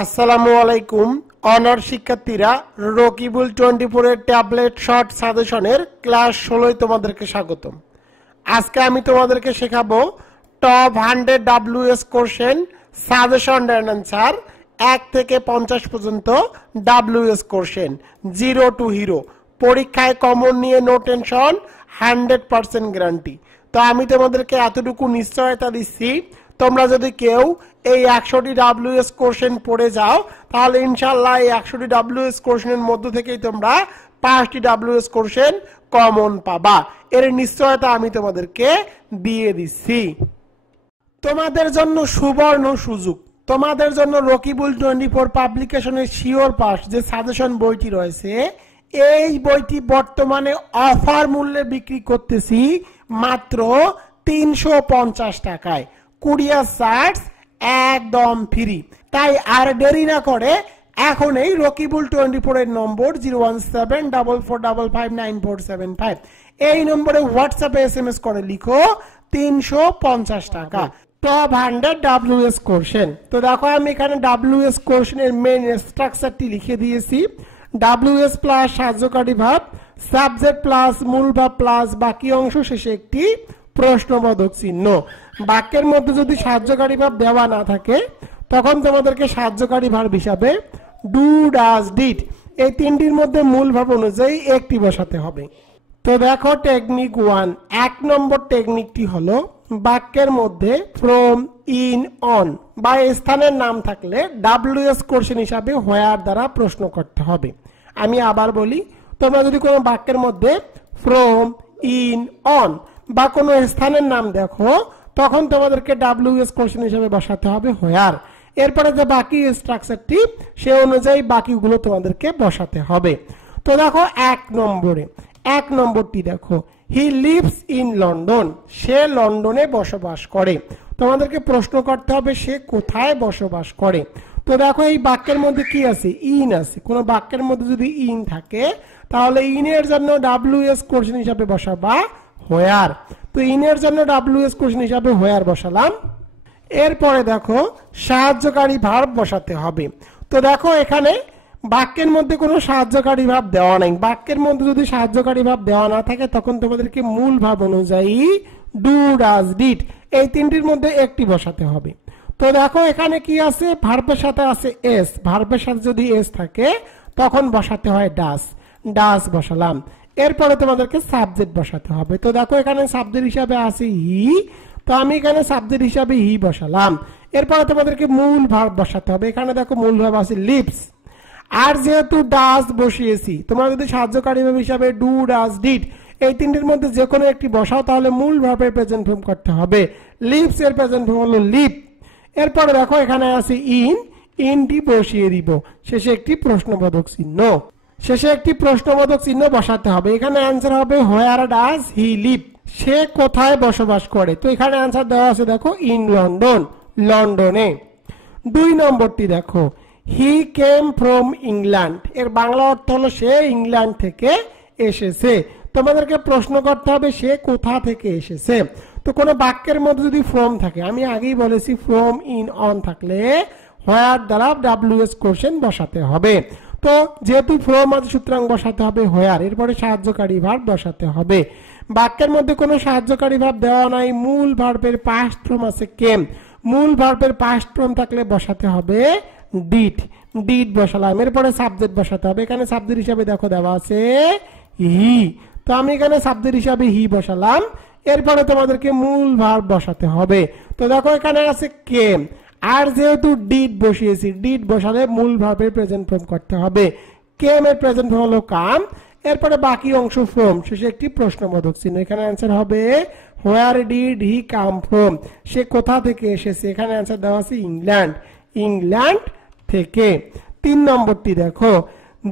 আসসালামু আলাইকুম অনার শিক্ষার্থীরা রকিবুল 24 এর ট্যাবলেট শর্ট সাজেশনের ক্লাস 16 তোমাদেরকে স্বাগতম। আজকে আমি তোমাদেরকে শেখাবো top 100 WS question suggestion and answer 1 থেকে 50 পর্যন্ত WS question zero to hero, পরীক্ষায় কমন নিয়ে নো টেনশন, 100% গ্যারান্টি। তো আমি তোমাদেরকে এতটুকু নিশ্চয়তা দিচ্ছি, তোমরা যদি কেউ এই 100টি WS কোশ্চেন পড়ে যাও তাহলে ইনশাআল্লাহ এই 100টি WS কোশ্চেনের মধ্য থেকেই তোমরা 5টি WS কোশ্চেন কমন পাবা। এর নিশ্চয়তা আমি তোমাদেরকে দিয়ে দিচ্ছি। তোমাদের জন্য সুবর্ণ সুযোগ, তোমাদের জন্য রকিবুল 24 পাবলিকেশনের শিওর পাস যে সাজেশন বইটি রয়েছে, এই বইটি বর্তমানে অফার মূল্যে বিক্রি করতেছি মাত্র 350 টাকায়। কুরিয়ার চার্জ একদম ফ্রি। তাই আর দেরি না করে এখনই রকিবুল 24 এর নম্বর 01744559475 এই নম্বরে হোয়াটসঅ্যাপে SMS করে লিখো 350 টাকা। Top 100 WS question. তো দেখো আমি এখানে WS কোশ্চেনের মেইন স্ট্রাকচারটি লিখে দিয়েছি। WS প্লাস সাহায্যকারী ভাব, সাবজেক্ট প্লাস মূল ভাব প্লাস বাকি অংশ শেষে একটি প্রশ্নবোধক চিহ্ন। বাক্যের মধ্যে যদি সাহায্যকারী ভাব দেওয়া না থাকে তখন তোমাদেরকে সাহায্যকারী ভাব হিসাবে ডু, ডাজ, ডিড এই তিনটির মধ্যে মূল ভাব অনুযায়ী একটি বসাতে হবে। তো দেখো টেকনিক 1, 1 নম্বর টেকনিকটি হলো বাক্যের মধ্যে ফ্রম, ইন, অন বা স্থানের নাম থাকলে WS কোশ্চেন হিসাবে হোয়ার দ্বারা প্রশ্ন করতে হবে। আমি আবার বলি, তোমরা যদি কোনো বাক্যের মধ্যে ফ্রম, ইন, অন বা কোনো স্থানের নাম দেখো তখন তোমাদেরকে WS কোশ্চেন হিসেবে বসাতে হবে হোয়ার। এরপরে যে বাকি স্ট্রাকচারটি সে অনুযায়ী বাকিগুলো তোমাদেরকে বসাতে হবে। তো দেখো 1 নম্বরটি দেখো, হি লিভস ইন লন্ডন, সে লন্ডনে বসবাস করে। তোমাদেরকে প্রশ্ন করতে হবে সে কোথায় বসবাস করে। তো দেখো এই বাক্যের মধ্যে কি আছে, ইন আছে। কোনো বাক্যের মধ্যে যদি ইন থাকে তাহলে ইনের জন্য WS কোশ্চেন হিসাবে বসাবা হোয়ার। তো ইনের জন্য WS কোশ্চেন হিসাবে হোয়ার বসালাম। এরপরে দেখো সাহায্যকারী ভার্ব বসাতে হবে। তো দেখো এখানে বাক্যের মধ্যে কোনো সাহায্যকারী ভাব দেওয়া নাই। বাক্যের মধ্যে যদি সাহায্যকারী ভাব দেওয়া না থাকে তখন তোমাদেরকে মূল ভাব অনুযায়ী ডু, ডাজ, ডিড এই তিনটির মধ্যে একটি বসাতে হবে। তো দেখো এখানে কি আছে, ভার্বের সাথে আছে এস। ভার্বের সাথে যদি এস থাকে তখন বসাতে হয় ডাজ, ডাজ বসালাম। এরপরে তোমাদেরকে সাবজেক্ট বসাতে হবে। তো দেখো এখানে সাবজেক্ট হিসাবে আছে হি, তো আমি এখানে সাবজেক্ট হিসাবে হি বসালাম। এরপরে তোমাদেরকে মূল ভার্ব বসাতে হবে। এখানে দেখো মূল ভার্ব আছে লিভস। আর যেহেতু ডাজ বসিয়েছি, তোমরা যদি সাহায্যকারী ভাব হিসাবে ডু, ডাজ, ডিড এই তিনটির মধ্যে যে কোনো একটি বসাও তাহলে মূল ভার্বের প্রেজেন্ট ফর্ম করতে হবে। লিভস এর প্রেজেন্ট ফর্ম হলো লিভ। এরপরে দেখো এখানে আছে ইন, ইনটি বসিয়ে দিব, শেষে একটি প্রশ্নবোধক চিহ্ন, শেষে একটি প্রশ্নবোধক চিহ্ন বসাতে হবে। এখানে অ্যান্সার হবে হোয়ার ডাজ হি লিভ, সে কোথায় বসবাস করে। তো এখানে অ্যান্সার দেওয়া আছে দেখো ইন লন্ডন, লন্ডনে। 2 নম্বরটি দেখো, হি কেম ফ্রম ইংল্যান্ড, এর বাংলা অর্থ হলো সে ইংল্যান্ড থেকে এসেছে। তোমাদেরকে প্রশ্ন করতে হবে সে কোথা থেকে এসেছে। তো কোনো বাক্যের মধ্যে যদি ফ্রম থাকে, আমি আগেই বলেছি ফ্রম, ইন, অন থাকলে হোয়ার দ্বারা WS কোশ্চেন বসাতে হবে। তো যেহেতু ফ্রম আছে সুতরাং বসাতে হবে হোয়ার। এরপরে সাহায্যকারী ভার্ব বসাতে হবে। বাক্যের মধ্যে কোনো সাহায্যকারী ভার্ব দেওয়া নাই, মূল ভার্বের পাস্ট ফর্ম আছে কেম। মূল ভার্বের পাস্ট ফর্ম থাকলে বসাতে হবে ডিড, ডিড বসালাম। এরপরে সাবজেক্ট বসাতে হবে। এখানে সাবজেক্ট হিসাবে দেখো দেওয়া আছে হি, তো আমি এখানে সাবজেক্ট হিসাবে হি বসালাম। এরপরে তোমাদেরকে মূল ভার্ব বসাতে হবে। তো দেখো এখানে আছে কেম, আর যেহেতু ডিড বসিয়েছি, ডিড বসালে মূল ভার্বের প্রেজেন্ট ফর্ম করতে হবে। কেম এর প্রেজেন্ট ফর্ম হলো কাম। এরপরে বাকি অংশ ফ্রম, শেষে একটি প্রশ্নবোধক চিহ্ন। এখানে অ্যান্সার হবে where did he come from, সে কোথা থেকে এসেছে। এখানে অ্যান্সার দেওয়া আছে ইংল্যান্ড, ইংল্যান্ড থেকে। 3 নম্বরটি দেখো,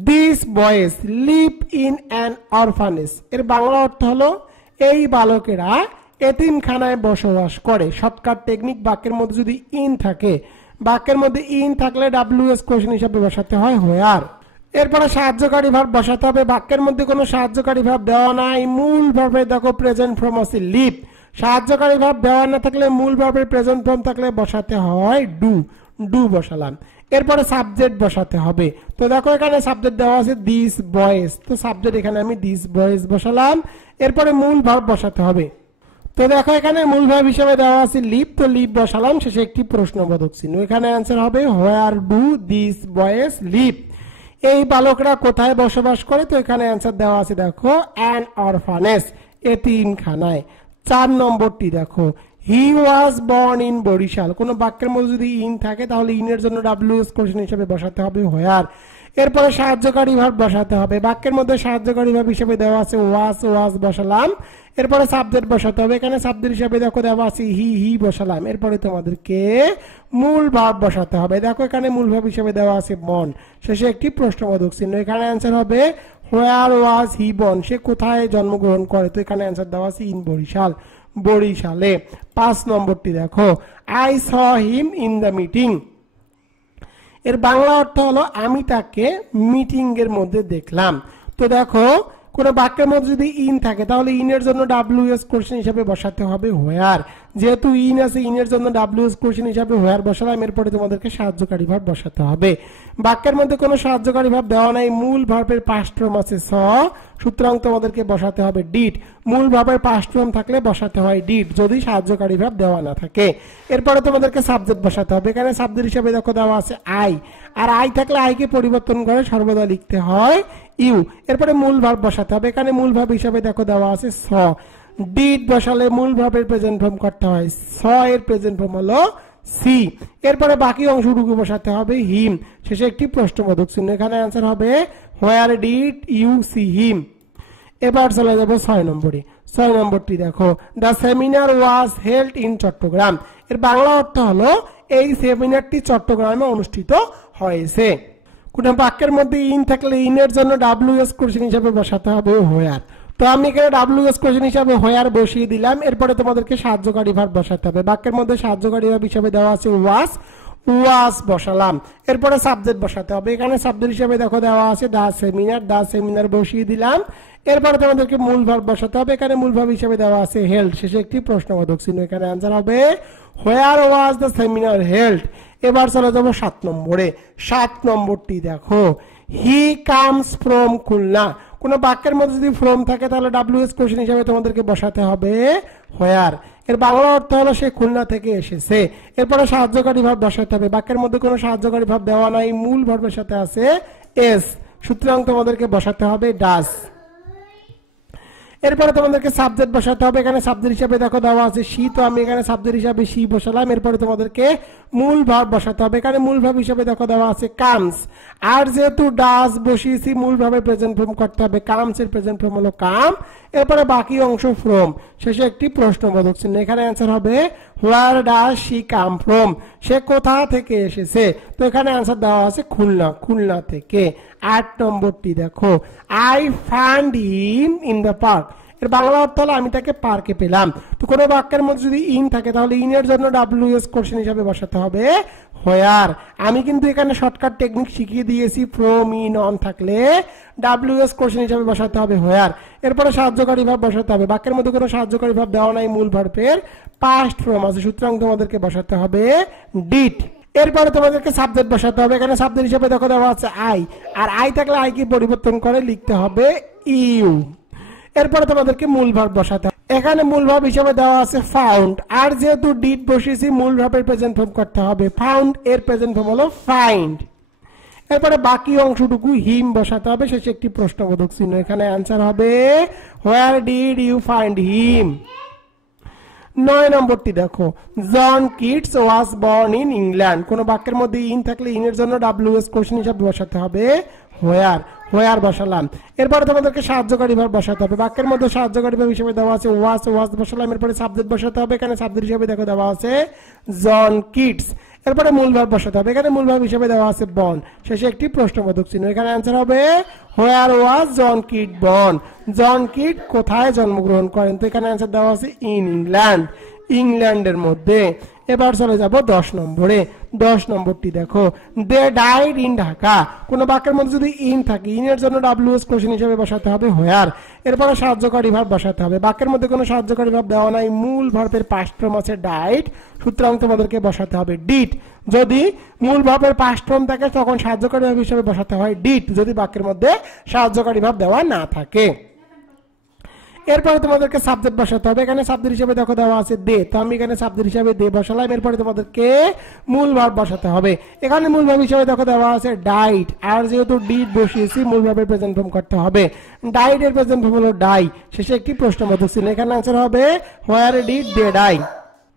this boys live in an orphanage, এর বাংলা অর্থ হলো এই বালকেরা এতিমখানায় বসবাস করে। শর্টকাট টেকনিক, বাক্যের মধ্যে যদি ইন থাকে, বাক্যের মধ্যে ইন থাকলে WS কোশ্চেন হিসাবে বসাতে হয় হোয়ার। এরপরে সাহায্যকারী ভার্ব বসাতে হবে। বাক্যের মধ্যে কোনো সাহায্যকারী ভার্ব দেওয়া নাই, মূল ভার্বে দেখো প্রেজেন্ট ফর্ম আছে লিভ। সাহায্যকারী ভার্ব দেওয়া না থাকলে মূল ভার্বের প্রেজেন্ট ফর্ম থাকলে বসাতে হয় ডু, ডু বসালাম। এরপরে সাবজেক্ট বসাতে হবে। তো দেখো এখানে সাবজেক্ট দেওয়া আছে দিস বয়েজ, তো সাবজেক্ট এখানে আমি দিস বয়েজ বসালাম। এরপরে মূল ভার্ব বসাতে হবে। তো দেখো এখানে মূল ভার্ব হিসেবে দেওয়া আছে লিভ, তো লিভ বসালাম, শেষে একটি প্রশ্নবোধক চিহ্ন। এখানে অ্যান্সার হবে where do this boys live, এই বালকরা কোথায় বসবাস করে? তো এখানে অ্যান্সার দেওয়া আছে দেখো অ্যান অরফানেজ, এতিমখানায়। 4 নম্বরটি দেখো হি ওয়াজ বর্ন ইন বরিশাল, কোন বাক্যের মধ্যে যদি ইন থাকে তাহলে ইনের জন্য ডাব্লিউএস কোশ্চেন হিসেবে বসাতে হবে হোয়ার। এরপরে সাহায্যকারী ভার্ব বসাতে হবে, বাক্যের মধ্যে সাহায্যকারী ভার্ব হিসেবে দেওয়া আছে ওয়াজ, ওয়াজ বসালাম। এরপরে সাবজেক্ট বসাতে হবে, এখানে সাবজেক্ট হিসেবে দেখো দেওয়া আছে হি, হি বসালাম। এরপরে তোমাদেরকে মূল ভার্ব বসাতে হবে, দেখো এখানে মূল ভার্ব হিসেবে দেওয়া আছে বর্ন, শেষে একটি প্রশ্নবোধক চিহ্ন। এখানে অ্যান্সার হবে হোয়ার ওয়াজ হি বর্ন, সে কোথায় জন্মগ্রহণ করে? তো এখানে অ্যান্সার দেওয়া আছে ইন বরিশাল, বরিশালে। 5 নম্বরটি দেখো I saw him in the meeting, এর বাংলা অর্থ হলো আমি তাকে মিটিং এর মধ্যে দেখলাম। তো দেখো কোন বাক্যের মধ্যে যদি ইন থাকে তাহলে ইনের জন্য ডাব্লিউএস কোশ্চেন হিসেবে বসাতে হবে হোয়ার, যেহেতু ইন আছে ইনের জন্য ডাব্লিউএস কোশ্চেন হিসেবে হোয়ার বসালাম। এরপরে তোমাদেরকে সাহায্যকারী ভার্ব বসাতে হবে, বাক্যের মধ্যে কোনো সাহায্যকারী ভার্ব দেওয়া নাই, মূল ভার্বের পাস্ট ফর্ম আছে স, সুতরাং তোমাদেরকে বসাতে হবে ডিড, মূল ভার্বের পাস্ট ফর্ম থাকলে বসাতে হয় ডিড যদি সাহায্যকারী ভার্ব দেওয়া না থাকে। এরপরে তোমাদেরকে সাবজেক্ট বসাতে হবে, এখানে সাবজেক্ট হিসেবে দেখো দেওয়া আছে আই, আর আই থাকলে আই কে পরিবর্তন করে সর্বদা লিখতে হয় ইউ। এরপরে মূল ভার্ব বসাতে হবে, এখানে মূল ভার্ব হিসেবে দেখো দেওয়া আছে স, ডিড বসালে মূল ভার্বের প্রেজেন্ট ফর্ম করতে হয়, স এর প্রেজেন্ট ফর্ম হলো সি। এরপরে বাকি অংশটুকু বসাতে হবে হিম, শেষে একটি প্রশ্নবোধক চিহ্ন। এখানে অ্যান্সার হবে where did you see him. এবার চলে যাব 6 নম্বরে। 6 নম্বরটি দেখো the seminar was held in Chattogram, এর বাংলা অর্থ হলো এই সেমিনারটি চট্টগ্রামে অনুষ্ঠিত হয়েছে। কোন বাক্যের মধ্যে ইন থাকলে ইনের জন্য ডাব্লিউএস কোশ্চেন হিসেবে বসাতে হবে হোয়ার, তো আমি এখানে ডাব্লিউএস কোশ্চেন হিসেবে হোয়ার বসিয়ে দিলাম। এরপরে তোমাদেরকে সাহায্যকারী ভার্ব বসাতে হবে, বাক্যের মধ্যে সাহায্যকারী ভার্ব হিসেবে দেওয়া আছে ওয়াজ, ওয়াজ বসালাম। এরপরে সাবজেক্ট বসাতে হবে, এখানে সাবজেক্ট হিসেবে দেখো দেওয়া আছে দা সেমিনার, দা সেমিনার বসিয়ে দিলাম। এরপরে তোমাদেরকে মূল ভার্ব বসাতে হবে, এখানে মূল ভার্ব হিসেবে দেওয়া আছে হেল্ড, শেষে একটি প্রশ্নবোধক চিহ্ন। এখানে অ্যান্সার হবে হোয়ার ওয়াজ দ্য সেমিনার হেল্ড। এবার চলে যাবো 7 নম্বরে। 7 নম্বরটি দেখো হি কামস ফ্রম খুলনা, কোন বাক্যের মধ্যে যদি ফ্রম থাকে তাহলে ডাব্লিউএস কোশ্চেন হিসেবে তোমাদেরকে বসাতে হবে হোয়ার, এর বাংলা অর্থ হলো সে খুলনা থেকে এসেছে। এরপরে সাহায্যকারী ভার্ব বসাতে হবে, বাক্যের মধ্যে কোনো সাহায্যকারী ভার্ব দেওয়া নাই, মূল ভার্বের সাথে আছে এস, সুতরাং তোমাদেরকে বসাতে হবে ডাস। এরপরে তোমাদেরকে সাবজেক্ট বসাতে হবে, এখানে সাবজেক্ট হিসাবে দেখো দেওয়া আছে সি, তো আমি এখানে সাবজেক্ট হিসাবে সি বসালাম। এরপরে তোমাদেরকে মূল ভার্ব বসাতে হবে, এখানে মূল ভার্ব হিসাবে দেখো দেওয়া আছে কামস, আর যেহেতু ডাস বসিয়েছি মূল ভার্বের প্রেজেন্ট ফর্ম করতে হবে, কামস এর প্রেজেন্ট ফর্ম হলো কাম। এরপরে বাকি অংশ ফ্রম, শেষে একটি প্রশ্নবোধক চিহ্ন। এখানে অ্যান্সার হবে হোয়ার ডাস শি কাম ফ্রম, সে কোথা থেকে এসেছে? তো এখানে অ্যান্সার দেওয়া আছে খুলনা, খুলনা থেকে। 8 নম্বরটি দেখো I fund him in the park, এর বাংলা অর্থ হলো আমি তাকে পার্কে পেলাম। তো কোনো বাক্যের মধ্যে যদি ইন থাকে তাহলে ইনের জন্য ডাব্লিউএস কোশ্চেন হিসাবে বসাতে হবে হোয়ার। আমি কিন্তু এখানে শর্টকাট টেকনিক শিখিয়ে দিয়েছি, ফ্রম ইন অন থাকলে ডাব্লিউএস কোশ্চেন হিসাবে বসাতে হবে হোয়ার। এরপরে সাহায্যকারী ভাব বসাতে হবে, বাক্যের মধ্যে কোনো সাহায্যকারী ভাব দেওয়া নাই, মূল ভার্বের পাস্ট ফর্ম আছে, সুতরাং তোমাদেরকে বসাতে হবে ডিড। এরপরে তোমাদেরকে সাবজেক্ট বসাতে হবে, এখানে সাবজেক্ট হিসেবে দেখো দেওয়া আছে আই, আর আই থাকলে আই কে পরিবর্তন করে লিখতে হবে ইউ। এরপরে তোমাদেরকে মূল ভার্ব বসাতে হবে, এখানে মূল ভার্ব হিসেবে দেওয়া আছে ফাউন্ড, আর যেহেতু ডিড বসিয়েছি মূল ভার্বের প্রেজেন্ট ফর্ম করতে হবে, ফাউন্ড এর প্রেজেন্ট ফর্ম হলো ফাইন্ড। এরপরে বাকি অংশটুকু হিম বসাতে হবে, শেষে একটি প্রশ্নবোধক চিহ্ন। এখানে অ্যান্সার হবে where did you find him. 9 নম্বরটি দেখো John Keats was born in England, কোন বাক্যের মধ্যে ইন থাকলে ইনের জন্য ডাব্লিউএস কোশ্চেন হিসাবে বসাতে হবে হোয়ার, হোয়ার বসালাম। এরপরে তোমাদেরকে সাহায্যকারী ভাব বসাতে হবে, বাক্যের মধ্যে সাহায্যকারী ভাব হিসেবে দেওয়া আছে ওয়াজ, ওয়াজ বসালাম। এরপরে সাবজেক্ট বসাতে হবে, এখানে সাবজেক্ট হিসেবে দেখো দেওয়া আছে জন কিটস। এরপরে মূল ভাব বসাতে হবে, এখানে মূল ভাব হিসেবে দেওয়া আছে বর্ন, শেষে একটি প্রশ্নবোধক চিহ্ন। এখানে অ্যান্সার হবে হোয়ার ওয়াজ জন কিট বর্ন, জন কিট কোথায় জন্মগ্রহণ করেন? তো এখানে অ্যান্সার দেওয়া আছে ইন ইংল্যান্ড, ইংল্যান্ডের মধ্যে। এবার চলে যাব 10 নম্বরে। 10 নম্বরটি দেখো, দে ডাইড ইন ঢাকা। কোন বাক্যের মধ্যে যদি ইন থাকে, ইনের জন্য WH কোশ্চেন হিসেবে বসাতে হবে হোয়ার, এরপরে সাহায্যকারী ভার্ব বসাতে হবে। বাক্যের মধ্যে কোনো সাহায্যকারী ভার্ব দেওয়া নাই, মূল ভার্বের পাস্ট ফর্ম আছে ডাইড, সুতরাং তোমাদেরকে বসাতে হবে ডিড। যদি মূল ভার্বের পাস্ট ফর্ম থাকে তখন সাহায্যকারী ভার্ব হিসেবে বসাতে হয় ডিড, যদি বাক্যের মধ্যে সাহায্যকারী ভার্ব দেওয়া না থাকে। এরপরে তোমাদেরকে সাবজেক্ট বসাতে হবে। এখানে সাবজেক্ট হিসেবে দেখো দেওয়া আছে দে, তো আমি এখানে সাবজেক্ট হিসেবে দে বসালাম। এরপরে তোমাদেরকে মূল ভার্ব বসাতে হবে। এখানে মূল ভার্ব হিসেবে দেখো দেওয়া আছে ডাইড, আর যেহেতু ডিড বসিয়েছি মূল ভার্বের প্রেজেন্ট ফর্ম করতে হবে। ডাইড এর প্রেজেন্ট ফর্ম হলো ডাই, শেষে একটি প্রশ্নবোধক চিহ্ন। এখানে आंसर হবে হোয়ার ডিড দে ডাই।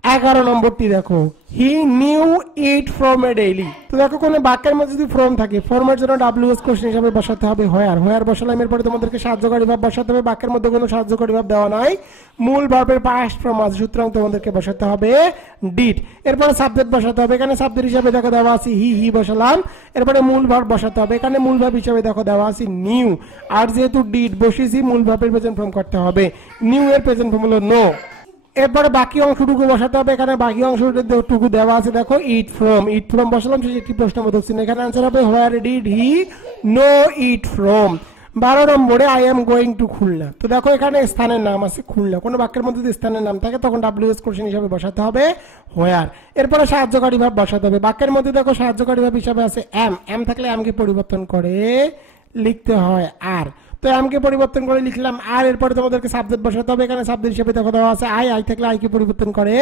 11 নম্বরটি দেখো, he knew it from a daily. তো দেখো কোন বাক্যের মধ্যে যদি ফ্রম থাকে, ফর্মের জন্য WH কোশ্চেন হিসেবে বসাতে হবে হোয়ার। হোয়ার বসালাম, এরপরে তোমাদেরকে সাহায্যকারী ভার্ব বসাতে হবে। বাক্যের মধ্যে কোনো সাহায্যকারী ভার্ব দেওয়া নাই, মূল ভার্বের পাস্ট ফর্ম আছে, সুতরাং তোমাদেরকে বসাতে হবে ডিড। এরপরে সাবজেক্ট বসাতে হবে। এখানে সাবজেক্ট হিসেবে দেখো দেওয়া আছে হি বসালাম। এরপরে মূল ভার্ব বসাতে হবে। এখানে মূল ভার্ব হিসেবে দেখো দেওয়া আছে নিউ, আর যেহেতু ডিড বসিয়েছি মূল ভার্বের প্রেজেন্ট ফর্ম করতে হবে। নিউ এর প্রেজেন্ট ফর্ম হলো নো। এরপরে বাকি অংশটুকু বসাতে হবে। এখানে বাকি অংশটুকু দেওয়া আছে দেখো ইট ফ্রম। ইট ফ্রম বসালাম, শেষে একটি প্রশ্নবোধক চিহ্ন। এখানে आंसर হবে where did he know it from. 12 নম্বরে I am going to Khulna. তো দেখো এখানে স্থানের নাম আছে খুলনা। কোন বাক্যের মধ্যে যদি স্থানের নাম থাকে তখন WH কোশ্চেন হিসেবে বসাতে হবে হোয়ার। এরপরে সাহায্যকারী ভার্ব বসাতে হবে। বাক্যের মধ্যে দেখো সাহায্যকারী ভার্ব হিসেবে আছে এম। এম থাকলে এম কে পরিবর্তন করে লিখতে হয় আর। তো এম কে পরিবর্তন করে লিখলাম আর। এরপরে তোমাদেরকে সাবজেক্ট বসাতে হবে। এখানে সাবজেক্ট হিসেবে দেখো দেওয়া আছে আই। আই থাকলে আই কে পরিবর্তন করে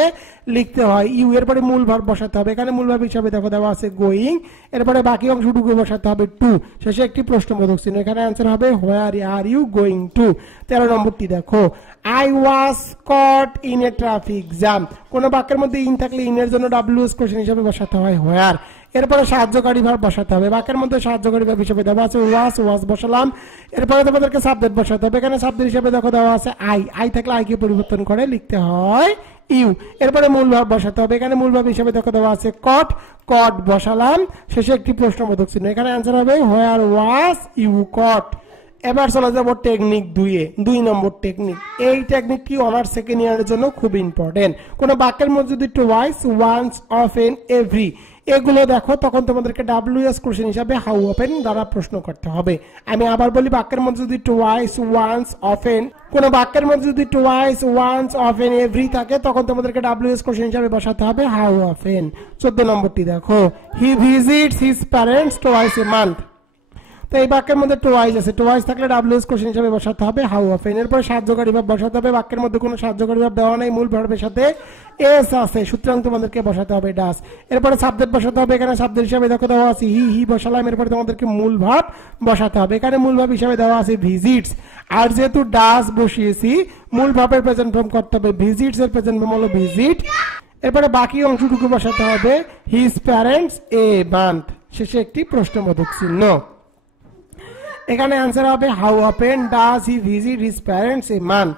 লিখতে হয় ইউ। এরপরে মূল ভার্ব বসাতে হবে। এখানে মূল ভার্ব হিসেবে দেখো দেওয়া আছে গোয়িং। এরপরে বাকি অংশটুকু বসাতে হবে টু, শেষে একটি প্রশ্নবোধক চিহ্ন। এখানে आंसर হবে where are you going to. 13 নম্বরটি দেখো, I was caught in a traffic jam. কোন বাক্যের মধ্যে ইন থাকলে ইনের জন্য WH কোশ্চেন হিসেবে বসাতে হয় হোয়ার। এরপরে সাহায্যকারী ভার্ব বসাতে হবে। বাক্যের মধ্যে সাহায্যকারী ভার্ব হিসেবে দেওয়া আছে ওয়াজ। ওয়াজ বসালাম। এরপরে তোমাদেরকে সাবজেক্ট বসাতে হবে। এখানে সাবজেক্ট হিসেবে দেখো দেওয়া আছে আই। আই থাকলে আই কে পরিবর্তন করে লিখতে হয় ইউ। এরপরে মূল ভার্ব বসাতে হবে। এখানে মূল ভার্ব হিসেবে দেখো দেওয়া আছে কট। কট বসালাম, শেষে একটি প্রশ্নবোধক চিহ্ন। এখানে आंसर হবে হোয়ার ওয়াজ ইউ কট। এবার চলে যাব টেকনিক 2 নম্বর টেকনিক। এই টেকনিকটি অনার্স সেকেন্ড ইয়ারের জন্য খুব ইম্পর্টেন্ট। কোন বাক্যের মধ্যে যদি টুয়াইস, ওয়ান্স, অফেন, এভরি এগুলো দেখো তখন তোমাদেরকে WH কোশ্চেন হিসাবে হাউ অফেন দ্বারা প্রশ্ন করতে হবে। আমি আবার বলি, বাক্যের মধ্যে যদি টুয়াইস, ওয়ান্স, অফেন, কোন বাক্যের মধ্যে যদি টুয়াইস, ওয়ান্স, অফেন, এভরি থাকে তখন তোমাদেরকে WH কোশ্চেন হিসাবে বসাতে হবে হাউ অফেন। 14 নম্বরটি দেখো, he visits his parents twice a month. তো এই বাক্যের মধ্যে টুয়াইস আছে, টুয়াইস থাকলে WH কোশ্চেন হিসেবে বসাতে হবে হাউ অফেন। এরপর সাহায্যকারী ভার্ব বসাতে হবে। বাক্যের মধ্যে কোনো সাহায্যকারী ভার্ব দেওয়া নাই, মূল ভার্বের সাথে এস আছে, সুতরাং তোমাদেরকে বসাতে হবে ডাস। এরপরে সাবজেক্ট বসাতে হবে। এখানে সাবজেক্ট হিসেবে দেখো দেওয়া আছে হি বসালাম। এরপরে তোমাদেরকে মূল ভার্ব বসাতে হবে। এখানে মূল ভার্ব হিসেবে দেওয়া আছে ভিজিটস, আর যেহেতু ডাস বসিয়েছি মূল ভার্বের প্রেজেন্ট ফর্ম করতে হবে। ভিজিটস এর প্রেজেন্ট ফর্ম হলো ভিজিট। এরপরে বাকি অংশটুকু বসাতে হবে হিজ প্যারেন্টস এ মান্থ, শেষে একটি প্রশ্নবোধক চিহ্ন। এখানে आंसर হবে how often does he visit his parents a month.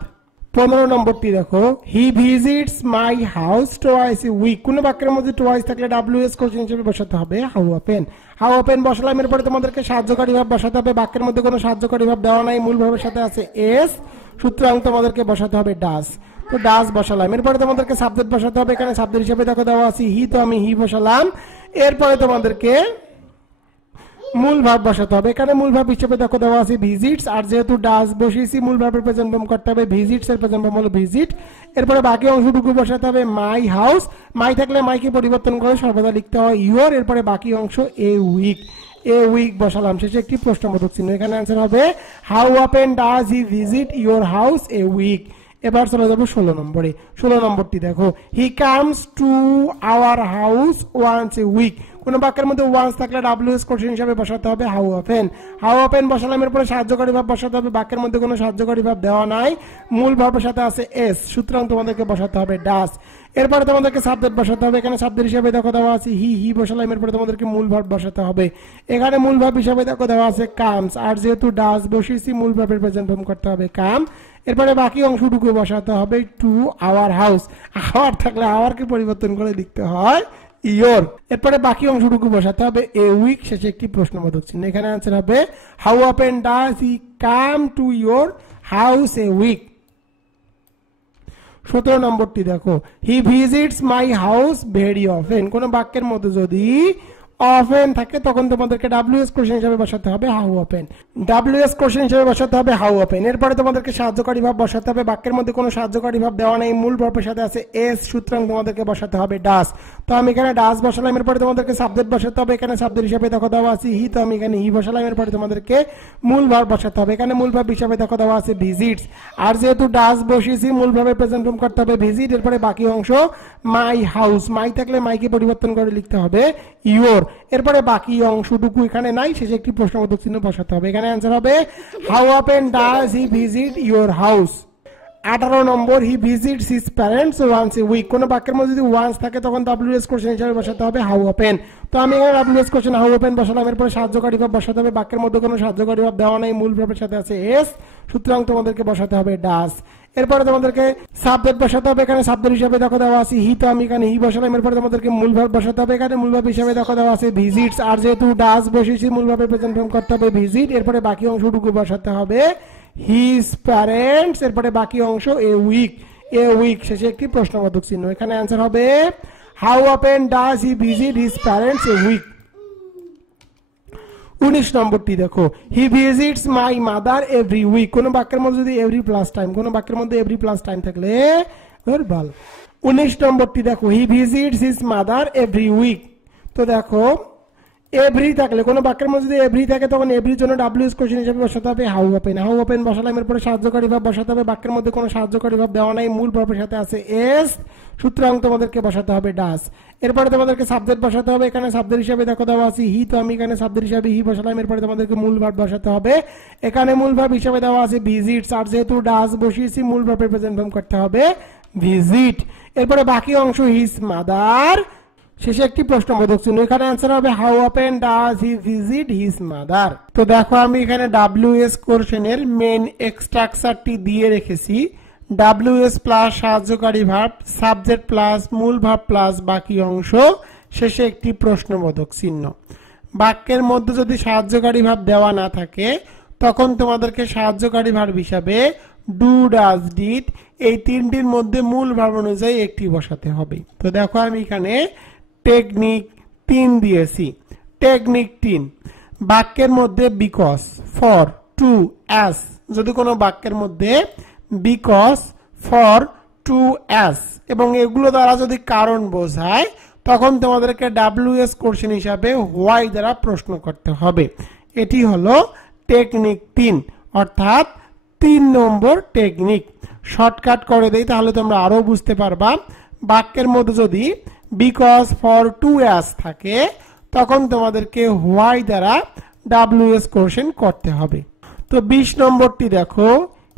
15 নম্বরটি দেখো, he visits my house twice a week. কোন বাক্যের মধ্যে টুয়াইস থাকলে WH কোশ্চেন হিসেবে বসাতে হবে হাউ অফেন। হাউ অফেন বসালাম। এরপরে তোমাদেরকে সাহায্যকারী ভার্ব বসাতে হবে। বাক্যের মধ্যে কোনো সাহায্যকারী ভার্ব দেওয়া নাই, মূল ভার্বের সাথে আছে এস, সুতরাং তোমাদেরকে বসাতে হবে ডাজ। তো ডাজ বসালাম। এরপরে তোমাদেরকে সাবজেক্ট বসাতে হবে। এখানে সাবজেক্ট হিসেবে দেখো দেওয়া আছে হি, তো আমি হি বসালাম। এরপরে তোমাদেরকে মূল ভার্ব বসাতে হবে। এখানে মূল ভার্ব হিসেবে দেখো দেওয়া আছে ভিজিটস, আর যেহেতু ডাস বসিয়েছি মূল ভার্বের প্রেজেন্ট ফর্ম করতে হবে ভিজিটস এর প্রেজেন্ট ফর্ম হলো ভিজিট। এরপরে বাকি অংশটুকু বসাতে হবে মাই হাউস। মাই থাকলে মাইকে পরিবর্তন করে সর্বদা লিখতে হয় ইউর। এরপরে বাকি অংশ এ উইক। এ উইক বসালাম, শেষে একটি প্রশ্নবোধক চিহ্ন। এখানে आंसर হবে how often does he visit your house a week. এবার চলে যাব 16 নম্বরে। 16 নম্বরটি দেখো, he comes to our house once a week. কোন বাক্যের মধ্যে ওয়ান্স থাকলে WH কোশ্চেন হিসেবে বসাতে হবে হাউ অফেন। হাউ অফেন বসালাম। এরপরে সাহায্যকারী ভার্ব বসাতে হবে। বাক্যের মধ্যে কোনো সাহায্যকারী ভার্ব দেওয়া নাই, মূল ভার্বের সাথে আছে এস, সুতরাং তোমাদেরকে বসাতে হবে ডাস। এরপরে তোমাদেরকে সাবজেক্ট বসাতে হবে। এখানে সাবজেক্ট হিসেবে দেখো দেওয়া আছে হি বসালাম। এরপরে তোমাদেরকে মূল ভার্ব বসাতে হবে। এখানে মূল ভার্ব হিসেবে দেখো দেওয়া আছে কামস, আর যেহেতু ডাস বসিয়েছি মূল ভার্বের প্রেজেন্ট ফর্ম করতে হবে কাম। এরপরে বাকি অংশটুকু বসাতে হবে টু আওয়ার হাউস। আওয়ার থাকলে আওয়ারকে পরিবর্তন করে লিখতে হয় ইয়োর। এরপরে বাকি অংশটুকু বসাতে হবে এ উইক, শেষে একটি প্রশ্নবোধক চিহ্ন। এখানে आंसर হবে how often does he come to your house a week. 17 নম্বরটি দেখো, he visits my house very often. কোন বাক্যের মধ্যে যদি অফেন থাকে তখন তোমাদেরকে ডব্লিউএস কোশ্চেন হিসেবে বসাতে হবে হাউ অফেন। ডব্লিউএস কোশ্চেন হিসেবে বসাতে হবে হাউ অফেন। এরপরে তোমাদেরকে সাহায্যকারী ভাব বসাতে হবে। বাক্যের মধ্যে কোনো সাহায্যকারী ভাব দেওয়া নেই, মূল ভার্বের সাথে আছে এস, সুতরাং তোমাদেরকে বসাতে হবে ডাস। তো আমি এখানে ডাস বসালাম। এরপরে তোমাদেরকে সাবজেক্ট বসাতে হবে। এখানে সাবজেক্ট হিসেবে দেখো দেওয়া আছে হি, তো আমি এখানে হি বসালাম। এরপরে তোমাদেরকে মূল ভার্ব বসাতে হবে। এখানে মূল ভার্ব হিসেবে দেখো দেওয়া আছে ভিজিটস, আর যেহেতু ডাস বসিয়েছি মূল ভার্বের প্রেজেন্ট ফর্ম করতে হবে ভিজিট। এরপরে বাকি অংশ মাই হাউস, মাই থাকলে মাইকে পরিবর্তন করে লিখতে হবে ইওর। এরপরে বাকি অংশটুকু এখানে নাই, শেষে একটি প্রশ্নবোধক চিহ্ন বসাতে হবে। এখানে অ্যান্সার হবে how often does he visit your house. 18 নম্বর, he visits his parents once a week. কোন বাক্যের মধ্যে যদি ওয়ান্স থাকে তখন ডব্লিউএস কোশ্চেন হিসেবে বসাতে হবে হাউ অফেন। তো আমি এখানে ডব্লিউএস কোশ্চেন হাউ অফেন বসালাম। এরপরে সাহায্যকারী ভাব বসাতে হবে। বাক্যের মধ্যে কোনো সাহায্যকারী ভাব দেওয়া নাই, মূল ভার্বের সাথে আছে এস, সুতরাং তোমাদেরকে বসাতে হবে ডাস। এরপরে তোমাদেরকে সাবজেক্ট বসাতে হবে। এখানে সাবজেক্ট হিসেবে দেখো দেওয়া আছে হি, তো আমি এখানে হি বসালাম। এরপরে তোমাদেরকে মূল ভার্ব বসাতে হবে। এখানে মূল ভার্ব হিসেবে দেখো দেওয়া আছে ভিজিটস, আর যেহেতু ডাস বসিয়েছি মূল ভার্বের প্রেজেন্ট ফর্ম করতে হবে ভিজিট। এরপরে বাকি অংশটুকু বসাতে হবে হিজ প্যারেন্টস। এরপরে বাকি অংশ এ উইক, এ উইক, শেষে একটি প্রশ্নবোধক চিহ্ন। এখানে অ্যান্সার হবে how often does he visit his parents a week. 19 নম্বরটি দেখো, he visits my mother every week. কোন বাক্যের মধ্যে যদি এভরি প্লাস টাইম, কোন বাক্যের মধ্যে এভরি প্লাস টাইম থাকলে ভার্বাল। 19 নম্বরটি দেখো, he visits his mother every week. তো দেখো এভরি থাকলে, কোন বাক্যের মধ্যে যদি এভরি থাকে তখন এভরির জন্য ডব্লিউএস কোশ্চেন হিসেবে বসাতে হবে হাউ অফেন। হাউ অফেন বসালাম। এরপরে সাহায্যকারী ভাব বসাতে হবে। বাক্যের মধ্যে কোনো সাহায্যকারী ভাব দেওয়া নাই, মূল ভার্বের সাথে আছে এস, সুতরাং তোমাদেরকে বসাতে হবে ডাস। এরপরে তোমাদেরকে সাবজেক্ট বসাতে হবে। এখানে সাবজেক্ট হিসেবে দেখো দেওয়া আছে হি, তো আমি এখানে সাবজেক্ট হিসেবে হি বসালাম। এরপরে তোমাদেরকে মূল ভার্ব বসাতে হবে। এখানে মূল ভার্ব হিসেবে দেওয়া আছে ভিজিটস, আর যেহেতু ডাস বসিয়েছি মূল ভার্বের প্রেজেন্ট ফর্ম করতে হবে ভিজিট। এরপরে বাকি অংশ হিজ মাদার, শেষে একটি প্রশ্নবোধক চিহ্ন। এখানে অ্যান্সার হবে how often does he visit his mother. তো দেখো আমি এখানে ডব্লিউএস কোশ্চেনের মেন স্ট্রাকচারটি দিয়ে রেখেছি। ডব্লিউএস প্লাস সাহায্যকারী ভার্ব, সাবজেক্ট প্লাস মূল ভার্ব প্লাস বাকি অংশ, শেষে একটি প্রশ্নবোধক চিহ্ন। বাক্যের মধ্যে যদি সাহায্যকারী ভার্ব দেওয়া না থাকে তখন তোমাদেরকে সাহায্যকারী ভার্ব হিসাবে ডু, ডাজ, ডিড এই তিনটির মধ্যে মূল ভার্ব অনুযায়ী একটি বসাতে হবে। তো দেখো আমি এখানে টেকনিক 3 দিয়েছি। টেকনিক 3 বাক্যের মধ্যে বিকজ, ফর, টু, অ্যাজ। যদি কোনো বাক্যের মধ্যে বিকজ, ফর, টু, অ্যাজ এবং এগুলো দ্বারা যদি কারণ বোঝায় তখন তোমাদেরকে ডব্লিউএস কোশ্চেন হিসাবে হোয়াই দ্বারা প্রশ্ন করতে হবে। এটি হলো টেকনিক 3, অর্থাৎ 3 নম্বর টেকনিক। শর্টকাট করে দেই তাহলে তোমরা আরো বুঝতে পারবা। বাক্যের মধ্যে যদি বিকজ, ফর, টু, অ্যাজ থাকে তখন তোমাদেরকে হোয়াই দ্বারা ডব্লিউএস কোশ্চেন করতে হবে। তো 20 নম্বরটি দেখো,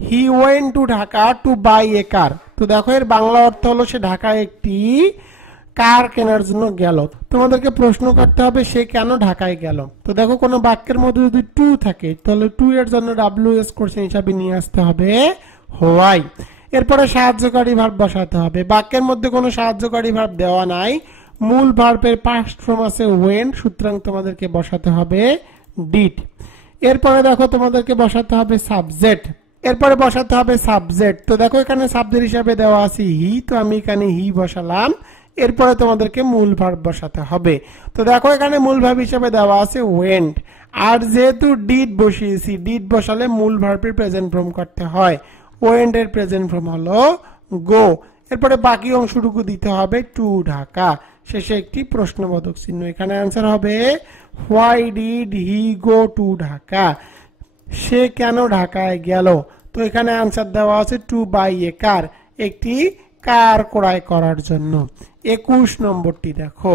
he went to Dhaka to buy a car. তো দেখো এর বাংলা অর্থ হলো সে ঢাকায় একটি কার কেনার জন্য গেল। তোমাদেরকে প্রশ্ন করতে হবে সে কেন ঢাকায় গেল। তো দেখো কোনো বাক্যের মধ্যে যদি টু থাকে তাহলে টু এর জন্য ডব্লিউএস কোশ্চেন হিসাবে নিয়ে আসতে হবে হোয়াই। এরপরে সাহায্যকারী ভার্ব বসাতে হবে। বাক্যের মধ্যে কোনো সাহায্যকারী ভার্ব দেওয়া নাই, মূল ভার্বের পাস্ট ফর্ম আছে ওয়েন্ট, সুতরাং তোমাদেরকে বসাতে হবে ডিড। এরপরে দেখো তোমাদেরকে বসাতে হবে সাবজেক্ট। এরপরে বসাতে হবে সাবজেক্ট। তো দেখো এখানে সাবজেক্ট হিসাবে দেওয়া আছে হি, তো আমি এখানে হি বসালাম। এরপরে তোমাদেরকে মূল ভার্ব বসাতে হবে। তো দেখো এখানে মূল ভার্ব হিসাবে দেওয়া আছে ওয়েন্ট, আর যেহেতু ডিড বসিয়েছি ডিড বসালে মূল ভার্বের প্রেজেন্ট ফর্ম করতে হয়। ওয়েন্ট এর প্রেজেন্ট ফর্ম হলো গো। এরপরে বাকি অংশটুকু দিতে হবে টু ঢাকা, শেষে একটি প্রশ্নবোধক চিহ্ন। এখানে অ্যান্সার হবে why did he go to Dhaka. সে কেন ঢাকায় গেল। তো এখানে অ্যান্সার দেওয়া আছে টু বাই এ কার, একটি কার ক্রয় করার জন্য। 21 নম্বরটি দেখো,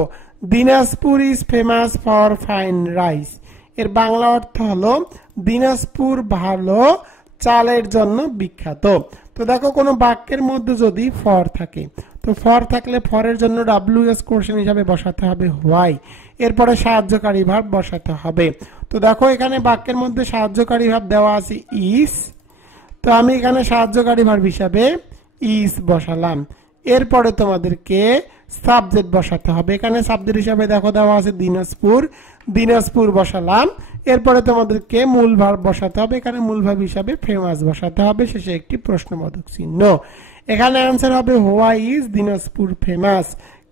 Dinajpur is famous for fine rice. এর বাংলা অর্থ হলো দিনাজপুর ভালো চালের জন্য বিখ্যাত। তো দেখো কোনো বাক্যের মধ্যে যদি ফর থাকে, তো ফর থাকলে ফরের জন্য ডব্লিউএস কোশ্চেন হিসাবে বসাতে হবে হোয়াই। এরপরে সাহায্যকারী ভার্ব বসাতে হবে। তো দেখো এখানে বাক্যের মধ্যে সাহায্যকারী ভার্ব দেওয়া আছে ইজ, তো আমি এখানে সাহায্যকারী ভার্ব হিসাবে ইজ বসালাম। এরপরে তোমাদেরকে সাবজেক্ট বসাতে হবে। এখানে সাবজেক্ট হিসাবে দেখো দেওয়া আছে দিনাজপুর, দিনাজপুর বসালাম। এরপরে তোমাদেরকে মূল ভার্ব বসাতে হবে। এখানে মূল ভার্ব হিসাবে ফেমাস বসাতে হবে, শেষে একটি প্রশ্নবোধক চিহ্ন। এখানে आंसर হবে হোয়াই ইজ দিনাজপুর ফেমাস,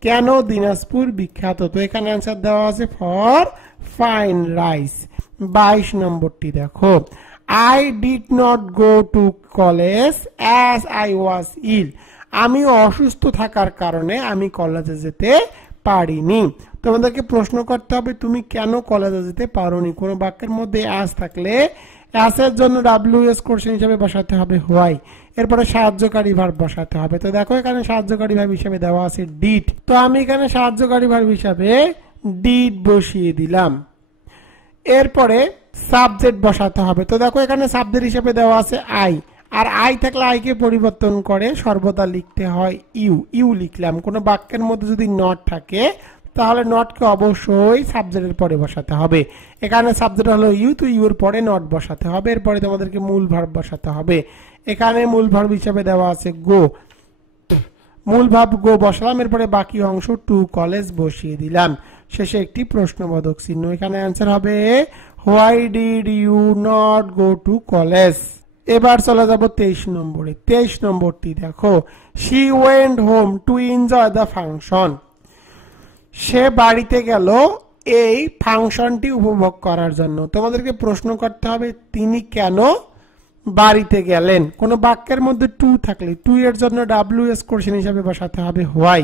কেন দিনাজপুর বিখ্যাত। তো এখানে आंसर দেওয়া আছে ফর ফাইন রাইস। 22 নম্বরটি দেখো, I did not go to college as I was ill, আমি অসুস্থ থাকার কারণে আমি কলেজে যেতে পারিনি। তোমাদেরকে প্রশ্ন করতে হবে তুমি কেন কলেজে যেতে পারোনি। কোন বাক্যের মধ্যে as থাকলে as এর জন্য WS কোশ্চেন হিসেবে বসাতে হবে হোয়াই, এরপরে সাহায্যকারী ভার্ব বসাতে হবে। তো দেখো এখানে সাহায্যকারী ভার্ব হিসেবে দেওয়া আছে ডিড, তো আমি এখানে সাহায্যকারী ভার্ব হিসেবে ডিড বসিয়ে দিলাম। এরপরে সাবজেক্ট বসাতে হবে। তো দেখো এখানে সাবজেক্ট হিসেবে দেওয়া আছে আই, আর আই থাকলে আই কে পরিবর্তন করে সর্বদা লিখতে হয় ইউ, ইউ লিখলাম। কোন বাক্যের মধ্যে যদি নট থাকে তাহলে নটকে অবশ্যই সাবজেক্টের পরে বসাতে হবে। এখানে সাবজেক্ট হলো ইউ, তো ইউ এর পরে নট বসাতে হবে। এরপরে তোমাদেরকে মূল ভার্ব বসাতে হবে। এখানে মূল ভার্ব হিসেবে দেওয়া আছে গো, মূল ভার্ব গো বসালাম। এরপরে বাকি অংশ টু কলেজ বসিয়ে দিলাম। শেষে একটি প্রশ্নবোধক চিহ্ন। এখানে आंसर হবে why did you not go to college. এবার চলে যাব 23 নম্বরে। 23 নম্বরটি দেখো, she went home to enjoy the function, সে বাড়িতে গেল এই ফাংশনটি উপভোগ করার জন্য। তোমাদেরকে প্রশ্ন করতে হবে তিনি কেন বাড়িতে গেলেন। কোন বাক্যের মধ্যে টু থাকলে টু এর জন্য WS কোশ্চেন হিসেবে বসাতে হবে হোয়াই,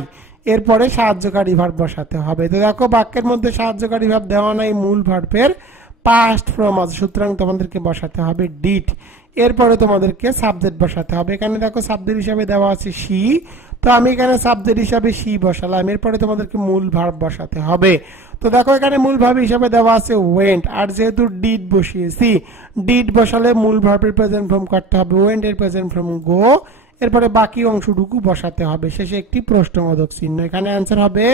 এরপরে সাহায্যকারী ভার্ব বসাতে হবে। তো দেখো বাক্যের মধ্যে সাহায্যকারী ভার্ব দেওয়া নাই, মূল ভার্বের পাস্ট ফর্ম আছে, সুতরাং তোমাদেরকে বসাতে হবে ডিড। এরপরে তোমাদেরকে সাবজেক্ট বসাতে হবে। এখানে দেখো সাবজেক্ট হিসেবে দেওয়া আছে শি, তো আমি এখানে সাবজেক্ট হিসেবে শি বসালাম। এরপরে তোমাদেরকে মূল ভার্ব বসাতে হবে। তো দেখো এখানে মূল ভার্ব হিসেবে দেওয়া আছে ওয়েন্ট, আর যেহেতু ডিড বসিয়েছি, ডিড বসালে মূল ভার্বের প্রেজেন্ট ফর্ম করতে হবে, ওয়েন্ট এর প্রেজেন্ট ফর্ম গো, এরপরে বাকি অংশটুকু বসাতে হবে। শেষে একটি প্রশ্নবোধক চিহ্ন। এখানে आंसर হবে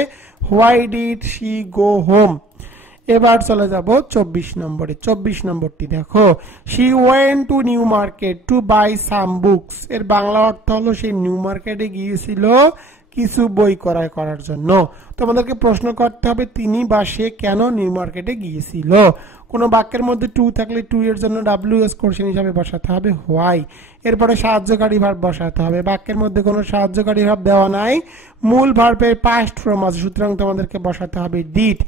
why did she go home. এবার চলে যাব 24 নম্বরে। 24 নম্বরটি দেখো, she went to New Market to buy some books, এর বাংলা অর্থ হলো সে নিউ মার্কেটে গিয়েছিল কিছু বই ক্রয় করার জন্য। তোমাদেরকে প্রশ্ন করতে হবে তিনি বা সে কেন নিউ মার্কেটে গিয়েছিল। কোন বাক্যের মধ্যে টু থাকলে টু এর জন্য WS কোশ্চেন হিসেবে বসাতে হবে হোয়াই, এরপরে সাহায্যকারী ভার্ব বসাতে হবে। বাক্যের মধ্যে কোনো সাহায্যকারী ভার্ব দেওয়া নাই, মূল ভার্বের পাস্ট ফর্ম আছে, সুতরাং তোমাদেরকে বসাতে হবে ডিড।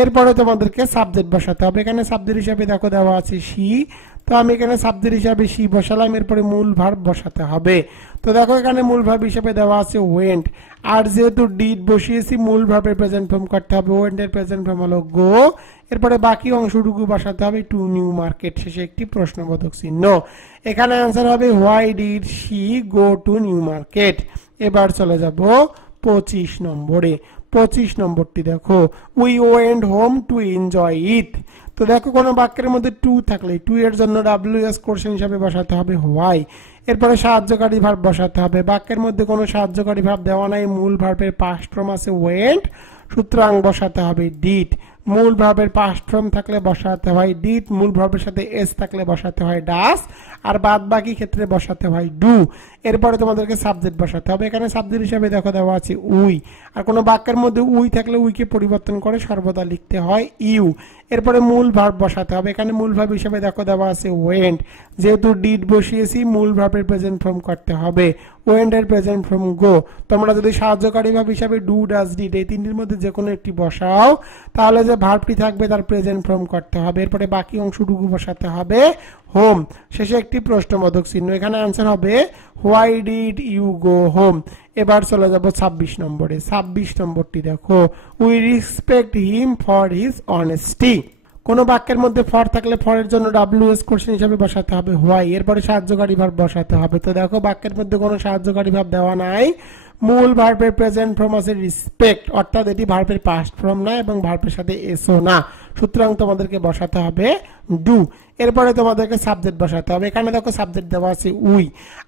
এরপরে তোমাদেরকে সাবজেক্ট বসাতে হবে। এখানে সাবজেক্ট হিসেবে দেখো দেওয়া আছে শি, তো আমি এখানে সাবজেক্ট হিসেবে শি বসালাম। এরপরে মূল ভার্ব বসাতে হবে। তো দেখো এখানে মূল ভার্ব হিসেবে দেওয়া আছে ওয়েন্ট, আর যেহেতু ডিড বসিয়েছি মূল ভার্বের প্রেজেন্ট ফর্ম করতে হবে, ওয়েন্ট এর প্রেজেন্ট ফর্ম হলো গো, এরপরে বাকি অংশটুকু বসাতে হবে টু নিউ মার্কেট। শেষে একটি প্রশ্নবোধক চিহ্ন। এখানে आंसर হবে why did she go to New market. এবার চলে যাব 25 নম্বরে। 25 নম্বরটি দেখো, we went home to enjoy it. তো দেখো কোন বাক্যের মধ্যে টু থাকলে টু এর জন্য WS কোশ্চেন হিসেবে বসাতে হবে হোয়াই, এরপরে সাহায্যকারী ভার্ব বসাতে হবে। বাক্যের মধ্যে কোনো সাহায্যকারী ভার্ব দেওয়া নাই, মূল ভার্বের পাস্ট ফর্ম আছে ওয়েন্ট, সুতরাং বসাতে হবে ডিড। মূল ভার্বের পাস্ট ফর্ম থাকলে বসাতে হয় ডিড, মূল ভার্বের সাথে এস থাকলে বসাতে হয় ডাস, আর বাদ বাকি ক্ষেত্রে বসাতে হয় ডু। এরপরে তোমাদেরকে সাবজেক্ট বসাতে হবে। এখানে সাবজেক্ট হিসেবে দেখো দেওয়া আছে উই, আর কোনো বাক্যের মধ্যে উই থাকলে উইকে পরিবর্তন করে সর্বদা লিখতে হয় ইউ। এরপরে মূল ভার্ব বসাতে হবে। এখানে মূল ভার্ব হিসেবে দেখো দেওয়া আছে ওয়েন্ট, যেহেতু ডিড বসিয়েছি মূল ভার্বের প্রেজেন্ট ফর্ম করতে হবে, ওয়েন্ট এর প্রেজেন্ট ফর্ম গো। তোমরা যদি সাহায্যকারী ভার্ব হিসেবে ডু ডাজ ডিড এই তিনটির মধ্যে যে কোনো একটি বসাও, তাহলে যে ভার্বটি থাকবে তার প্রেজেন্ট ফর্ম করতে হবে। এরপরে বাকি অংশটুকু বসাতে হবে হোম। শেষে একটি প্রশ্নবোধক চিহ্ন। এখানে आंसर হবে why did you go home. এবার চলে যাব 26 নম্বরে। 26 নম্বরটি দেখো, we respect him for his honesty. কোন বাক্যের মধ্যে ফর থাকলে ফরের জন্য WS কোশ্চেন হিসেবে বসাতে হবে হোয়াই, এরপরে সাহায্যকারী ভার্ব বসাতে হবে। তো দেখো বাক্যের মধ্যে কোনো সাহায্যকারী ভার্ব দেওয়া নাই, মূল ভার্বের প্রেজেন্ট ফর্ম আছে রেসপেক্ট, অর্থাৎ এটি ভার্বের পাস্ট ফর্ম না এবং ভার্বের সাথে এসও না, সুতরাং তোমাদেরকে বসাতে হবে ডু। এরপরে তোমাদেরকে সাবজেক্ট বসাতে হবে। এখানে দেখো সাবজেক্ট দেওয়া আছে উই,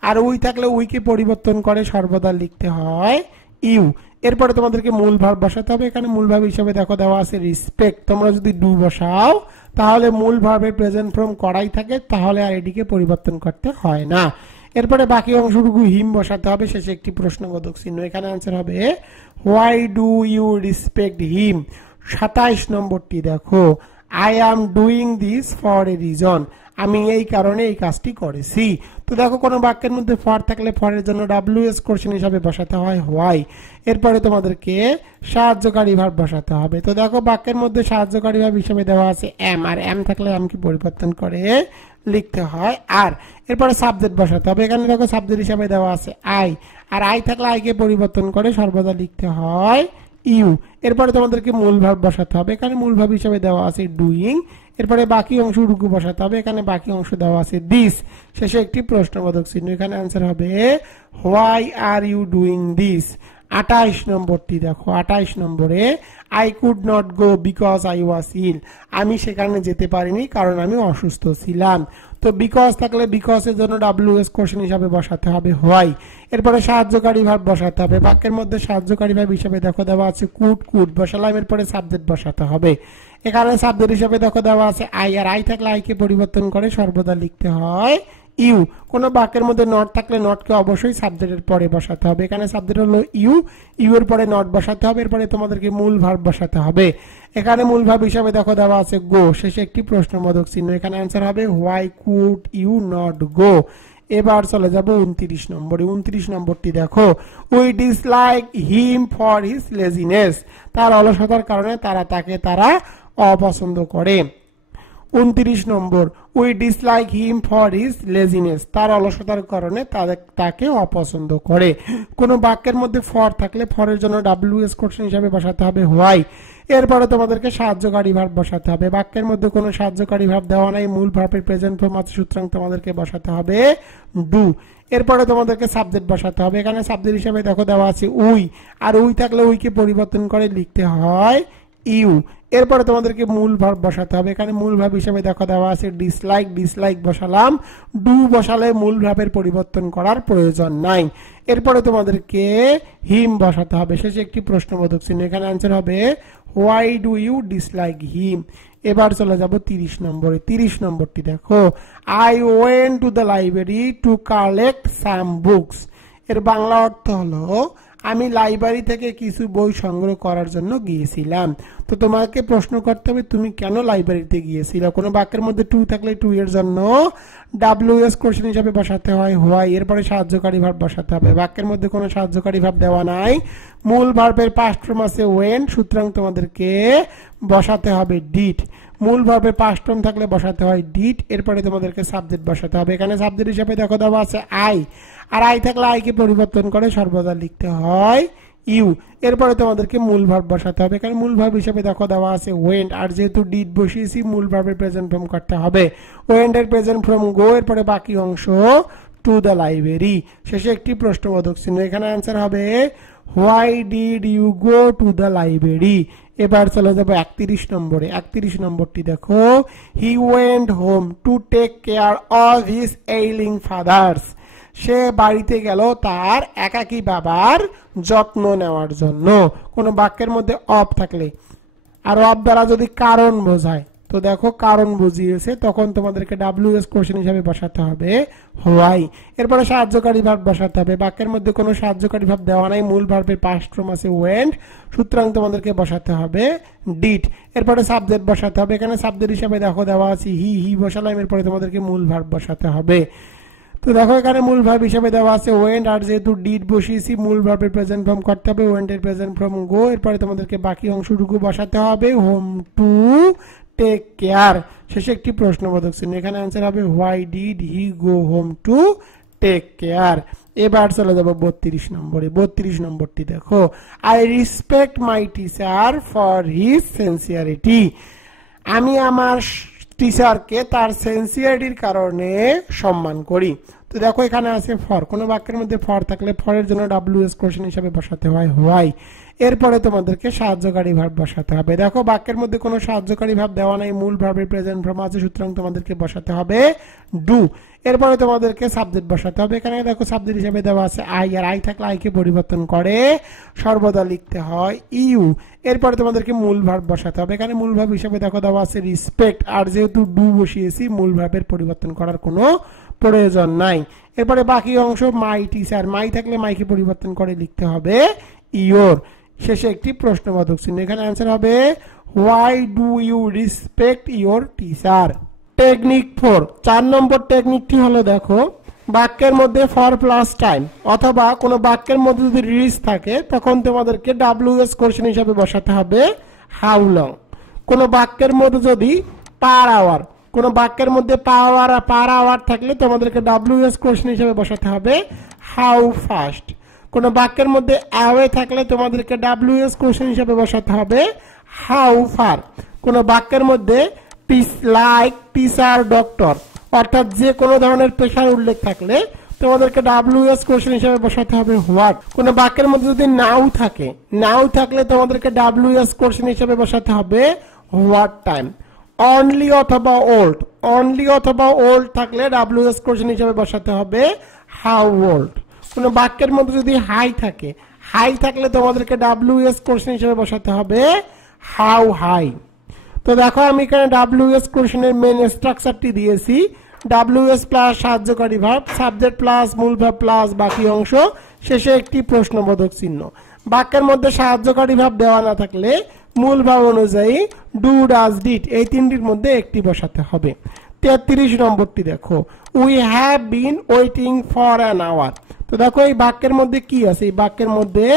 আর উই থাকলে উইকে পরিবর্তন করে সর্বদা লিখতে হয় ইউ। এরপরে তোমাদেরকে মূল ভার্ব বসাতে হবে। এখানে মূল ভার্ব হিসেবে দেখো দেওয়া আছে রেসপেক্ট। তোমরা যদি ডু বসাও তাহলে মূল ভার্বের প্রেজেন্ট ফর্ম করাই থাকে, তাহলে আর এটিকে পরিবর্তন করতে হয় না। এরপরে বাকি অংশটুকু হিম বসাতে হবে। শেষে একটি প্রশ্নবোধক চিহ্ন। এখানে आंसर হবে why do you respect him. 27 নম্বরটি দেখো, I am doing this for a reason, আমি এই কারণে এই কাজটি করেছি। তো দেখো কোনো বাক্যের মধ্যে ফর থাকলে ফরের জন্য ডাব্লিউএস কোশ্চেন হিসাবে বসাতে হয় হোয়াই। এরপরে তোমাদেরকে সাহায্যকারী ভার্ব বসাতে হবে। তো দেখো বাক্যের মধ্যে সাহায্যকারী ভার্ব হিসেবে দেওয়া আছে এম, আর এম থাকলে এম কি পরিবর্তন করে লিখতে হয় আর। এরপরে সাবজেক্ট বসাতে হবে। এখানে দেখো সাবজেক্ট হিসাবে দেওয়া আছে আই, আর আই থাকলে আইকে পরিবর্তন করে সর্বদা লিখতে হয় ইউ। এরপরে তোমাদেরকে মূল ভার্ব বসাতে হবে। এখানে মূল ভার্ব হিসেবে দেওয়া আছে ডুইং। এরপরে বাকি অংশটুকু বসাতে হবে। এখানে বাকি অংশ দেওয়া আছে দিস, শেষে একটি প্রশ্নবোধক চিহ্ন। এখানে आंसर হবে why are you doing this. 28 নম্বরটি দেখো, 28 নম্বরে I could not go because I was ill, আমি সেখানে যেতে পারিনি কারণ আমি অসুস্থ ছিলাম। তো বিকজ থাকলে বিকজ এর জন্য ডাব্লিউএস কোশ্চেন হিসাবে বসাতে হবে হোয়াই। এরপরে সাহায্যকারী ভার্ব বসাতে হবে। বাক্যের মধ্যে সাহায্যকারী ভার্ব হিসেবে দেখো দেওয়া আছে কুড, কুড বসালাম। এরপরে সাবজেক্ট বসাতে হবে। এখানে সাবজেক্ট হিসেবে দেখো দেওয়া আছে আই, আর আই থাকলে আইকে পরিবর্তন করে সর্বদা লিখতে হয় ইউ। কোন বাক্যের মধ্যে নট থাকলে নটকে অবশ্যই সাবজেক্টের পরে বসাতে হবে। এখানে সাবজেক্ট হলো ইউ, ইউ এর পরে নট বসাতে হবে। এরপরে তোমাদেরকে মূল ভার্ব বসাতে হবে। এখানে মূল ভার্ব হিসেবে দেখো দেওয়া আছে গো, শেষে একটি প্রশ্নবোধক চিহ্ন। এখানে आंसर হবে why could you not go. এবার চলে যাব 29 নম্বরে। 29 নম্বরটি দেখো, we dislike him for his laziness, তার অলসতার কারণে তারা অপছন্দ করে। 29 নম্বর, we dislike him for his laziness, তার অলসতার কারণে তাকে অপছন্দ করে। কোন বাক্যের মধ্যে ফর থাকলে ফরের জন্য ডাব্লিউএস কোশ্চেন হিসাবে বসাতে হবে হোয়াই। এরপরে তোমাদেরকে সাহায্যকারী ভার্ব বসাতে হবে। বাক্যের মধ্যে কোনো সাহায্যকারী ভার্ব দেওয়া নাই, মূল ভার্বের প্রেজেন্ট ফর্ম আছে, সুতরাং তোমাদেরকে বসাতে হবে ডু। এরপরে তোমাদেরকে সাবজেক্ট বসাতে হবে। এখানে সাবজেক্ট হিসাবে দেখো দেওয়া আছে উই, আর উই থাকলে উইকে পরিবর্তন করে লিখতে হয় ইউ। এরপরে তোমাদেরকে মূল ভার্ব বসাতে হবে। এখানে মূল ভার্ব হিসেবে দেখো দেওয়া আছে ডিসলাইক, ডিসলাইক বসালাম। ডু বসালে মূল ভার্বের পরিবর্তন করার প্রয়োজন নাই। এরপরে তোমাদেরকে হিম বসাতে হবে, শেষে একটি প্রশ্নবোধক চিহ্ন। এখানে आंसर হবে হোয়াই ডু ইউ ডিসলাইক হিম। এবার চলে যাব 30 নম্বরে। 30 নম্বরটি দেখো, I went to the library to collect some books. এর বাংলা অর্থ হলো আমি লাইব্রেরি থেকে কিছু বই সংগ্রহ করার জন্য গিয়েছিলাম। তো তোমাকে প্রশ্ন করতে হবে তুমি কেন লাইব্রেরিতে গিয়েছিলে। কোনো বাক্যের মধ্যে টু থাকলে টু এর জন্য ডাব্লিউএস কোশ্চেন হিসেবে বসাতে হয় হোয়াই। এরপরে সাহায্যকারী ভার্ব বসাতে হবে। বাক্যের মধ্যে কোনো সাহায্যকারী ভার্ব দেওয়া নাই, মূল ভার্বের পাস্ট ফর্ম আছে ওয়েন, সুতরাং তোমাদেরকে বসাতে হবে ডিড। মূল ভার্বের পাস্ট ফর্ম থাকলে বসাতে হয় ডিড। এরপরে তোমাদেরকে সাবজেক্ট বসাতে হবে। এখানে সাবজেক্ট হিসেবে দেখো দেওয়া আছে আই, আর আই থাকলে আইকে পরিবর্তন করে সর্বদা লিখতে হয় ইউ। এরপরে তোমাদেরকে মূল ভার্ব বসাতে হবে। এখানে মূল ভার্ব হিসেবে দেখো দেওয়া আছে ওয়েন্ট, আর যেহেতু ডিড বসিয়েছি মূল ভার্বের প্রেজেন্ট ফর্ম করতে হবে। ওয়েন্ট এর প্রেজেন্ট ফর্ম গো, এরপরে বাকি অংশ টু দ্য লাইব্রেরি, শেষে একটি প্রশ্নবোধক চিহ্ন। এখানে आंसर হবে why did you go to the library. এবার চলে যাব 31 নম্বরে। 31 নম্বরটি দেখো, he went home to take care of his ailing fathers. সে বাড়িতে গেল তার একাকী বাবার যত্ন নেওয়ার জন্য। কোনো বাক্যের মধ্যে অফ থাকলে আর অফ দ্বারা যদি কারণ বোঝায়, তো দেখো কারণ বুঝিয়েছে, তখন তোমাদেরকে ডাব্লিউএস কোশ্চেন হিসাবে বসাতে হবে হোয়াই। এরপরে সাহায্যকারী ভার্ব বসাতে হবে। বাক্যের মধ্যে কোনো সাহায্যকারী ভার্ব দেওয়া নাই, মূল ভার্বের পাস্ট ফর্ম আছে ওয়েন্ট, সুতরাং তোমাদেরকে বসাতে হবে ডিড। এরপরে সাবজেক্ট বসাতে হবে। এখানে সাবজেক্ট হিসাবে দেখো দেওয়া আছে হি, হি বসালাম। এরপরে তোমাদেরকে মূল ভার্ব বসাতে হবে। তো দেখো এখানে মূল ভার্ব হিসেবে দেওয়া আছে ওয়েন্ট, আর যেহেতু ডিড বসিয়েছি মূল ভার্বের প্রেজেন্ট ফর্ম করতে হবে, ওয়েন্ট এর প্রেজেন্ট ফর্ম গো। এরপরে তোমাদেরকে বাকি অংশটুকু বসাতে হবে হোম টু টেক কেয়ার, শেষে একটি প্রশ্নবোধক চিহ্ন। এখানে आंसर হবে why did he go home to take care. এবার চলে যাব 32 নম্বরে। 32 নম্বরটি দেখো, I respect my teacher for his sincerity. আমি আমার টিচারকে তার সিনসিয়ারিটির কারণে সম্মান করি। তো দেখো এখানে আছে ফর। কোনো বাক্যের মধ্যে ফর থাকলে ফরের জন্য ডাব্লিউএস কোশ্চেন হিসেবে বসাতে হয় হোয়াই। এরপরে তোমাদেরকে সাহায্যকারী ভার্ব বসাতে হবে। দেখো বাক্যের মধ্যে কোনো সাহায্যকারী ভার্ব দেওয়া নাই, মূল ভার্বের প্রেজেন্ট ফর্ম আছে, সুতরাং তোমাদেরকে বসাতে হবে ডু। এরপরে তোমাদেরকে সাবজেক্ট বসাতে হবে। এখানে দেখো সাবজেক্ট হিসেবে দেওয়া আছে আই, আর আই থাকলে আইকে পরিবর্তন করে সর্বদা লিখতে হয় ইউ। এরপরে তোমাদেরকে মূল ভার্ব বসাতে হবে। এখানে মূল ভার্ব হিসেবে দেখো দেওয়া আছে রেসপেক্ট, আর যেহেতু ডু বসিয়েছি মূল ভার্বের পরিবর্তন করার কোনো প্রয়োজন নাই। এরপরে বাকি অংশ মাই টিচার, মাই থাকলে মাইকে পরিবর্তন করে লিখতে হবে ইয়োর, শেষে একটি প্রশ্নবোধক চিহ্ন। এখানে आंसर হবে why do you respect your teacher. Technique 4, 4 নম্বর টেকনিকটি হলো দেখো, বাক্যের মধ্যে ফর প্লাস টাইম অথবা কোনো বাক্যের মধ্যে যদি রিচ থাকে তখন তোমাদেরকে WS কোশ্চেন হিসাবে বসাতে হবে হাউ লং। কোনো বাক্যের মধ্যে যদি পার আওয়ার, কোনো বাক্যের মধ্যে পার আওয়ার থাকলে তোমাদেরকে WS কোশ্চেন হিসাবে বসাতে হবে হাউ ফাস্ট। কোনো বাক্যের মধ্যে অ্যাওয়ে থাকলে তোমাদেরকে WS কোশ্চেন হিসাবে বসাতে হবে হাউ ফার। কোনো বাক্যের মধ্যে লাইক টিচার ডক্টর অর্থাৎ যে কোনো ধরনের পেশার উল্লেখ থাকলে তোমাদেরকে WS কোশ্চেন হিসাবে বসাতে হবে হোয়াট। কোনো বাক্যের মধ্যে যদি নাও থাকে, নাও থাকলে তোমাদেরকে WS কোশ্চেন হিসাবে বসাতে হবে হোয়াট টাইম। অনলি অথবা ওল্ড, অনলি অথবা ওল্ড থাকলে WS কোশ্চেন হিসাবে বসাতে হবে হাউ ওল্ড। কোনো বাক্যের মধ্যে যদি হাই থাকে, হাই থাকলে তোমাদেরকে WS কোশ্চেন হিসাবে বসাতে হবে হাউ হাই। তো দেখো আমি এখানে WS কোশ্চেনের মেন স্ট্রাকচারটি দিয়েছি। WS প্লাস সাহায্যকারী ভার্ব, সাবজেক্ট প্লাস মূল ভার্ব প্লাস বাকি অংশ, শেষে একটি প্রশ্নবোধক চিহ্ন। বাক্যের মধ্যে সাহায্যকারী ভার্ব দেওয়া না থাকলে মূল ভাব অনুযায়ী ডু ডাজ ডিড এই তিনটির মধ্যে একটি বসাতে হবে। 33 নম্বরটি দেখো, we have been waiting for an hour. তো দেখো এই বাক্যের মধ্যে কি আছে, এই বাক্যের মধ্যে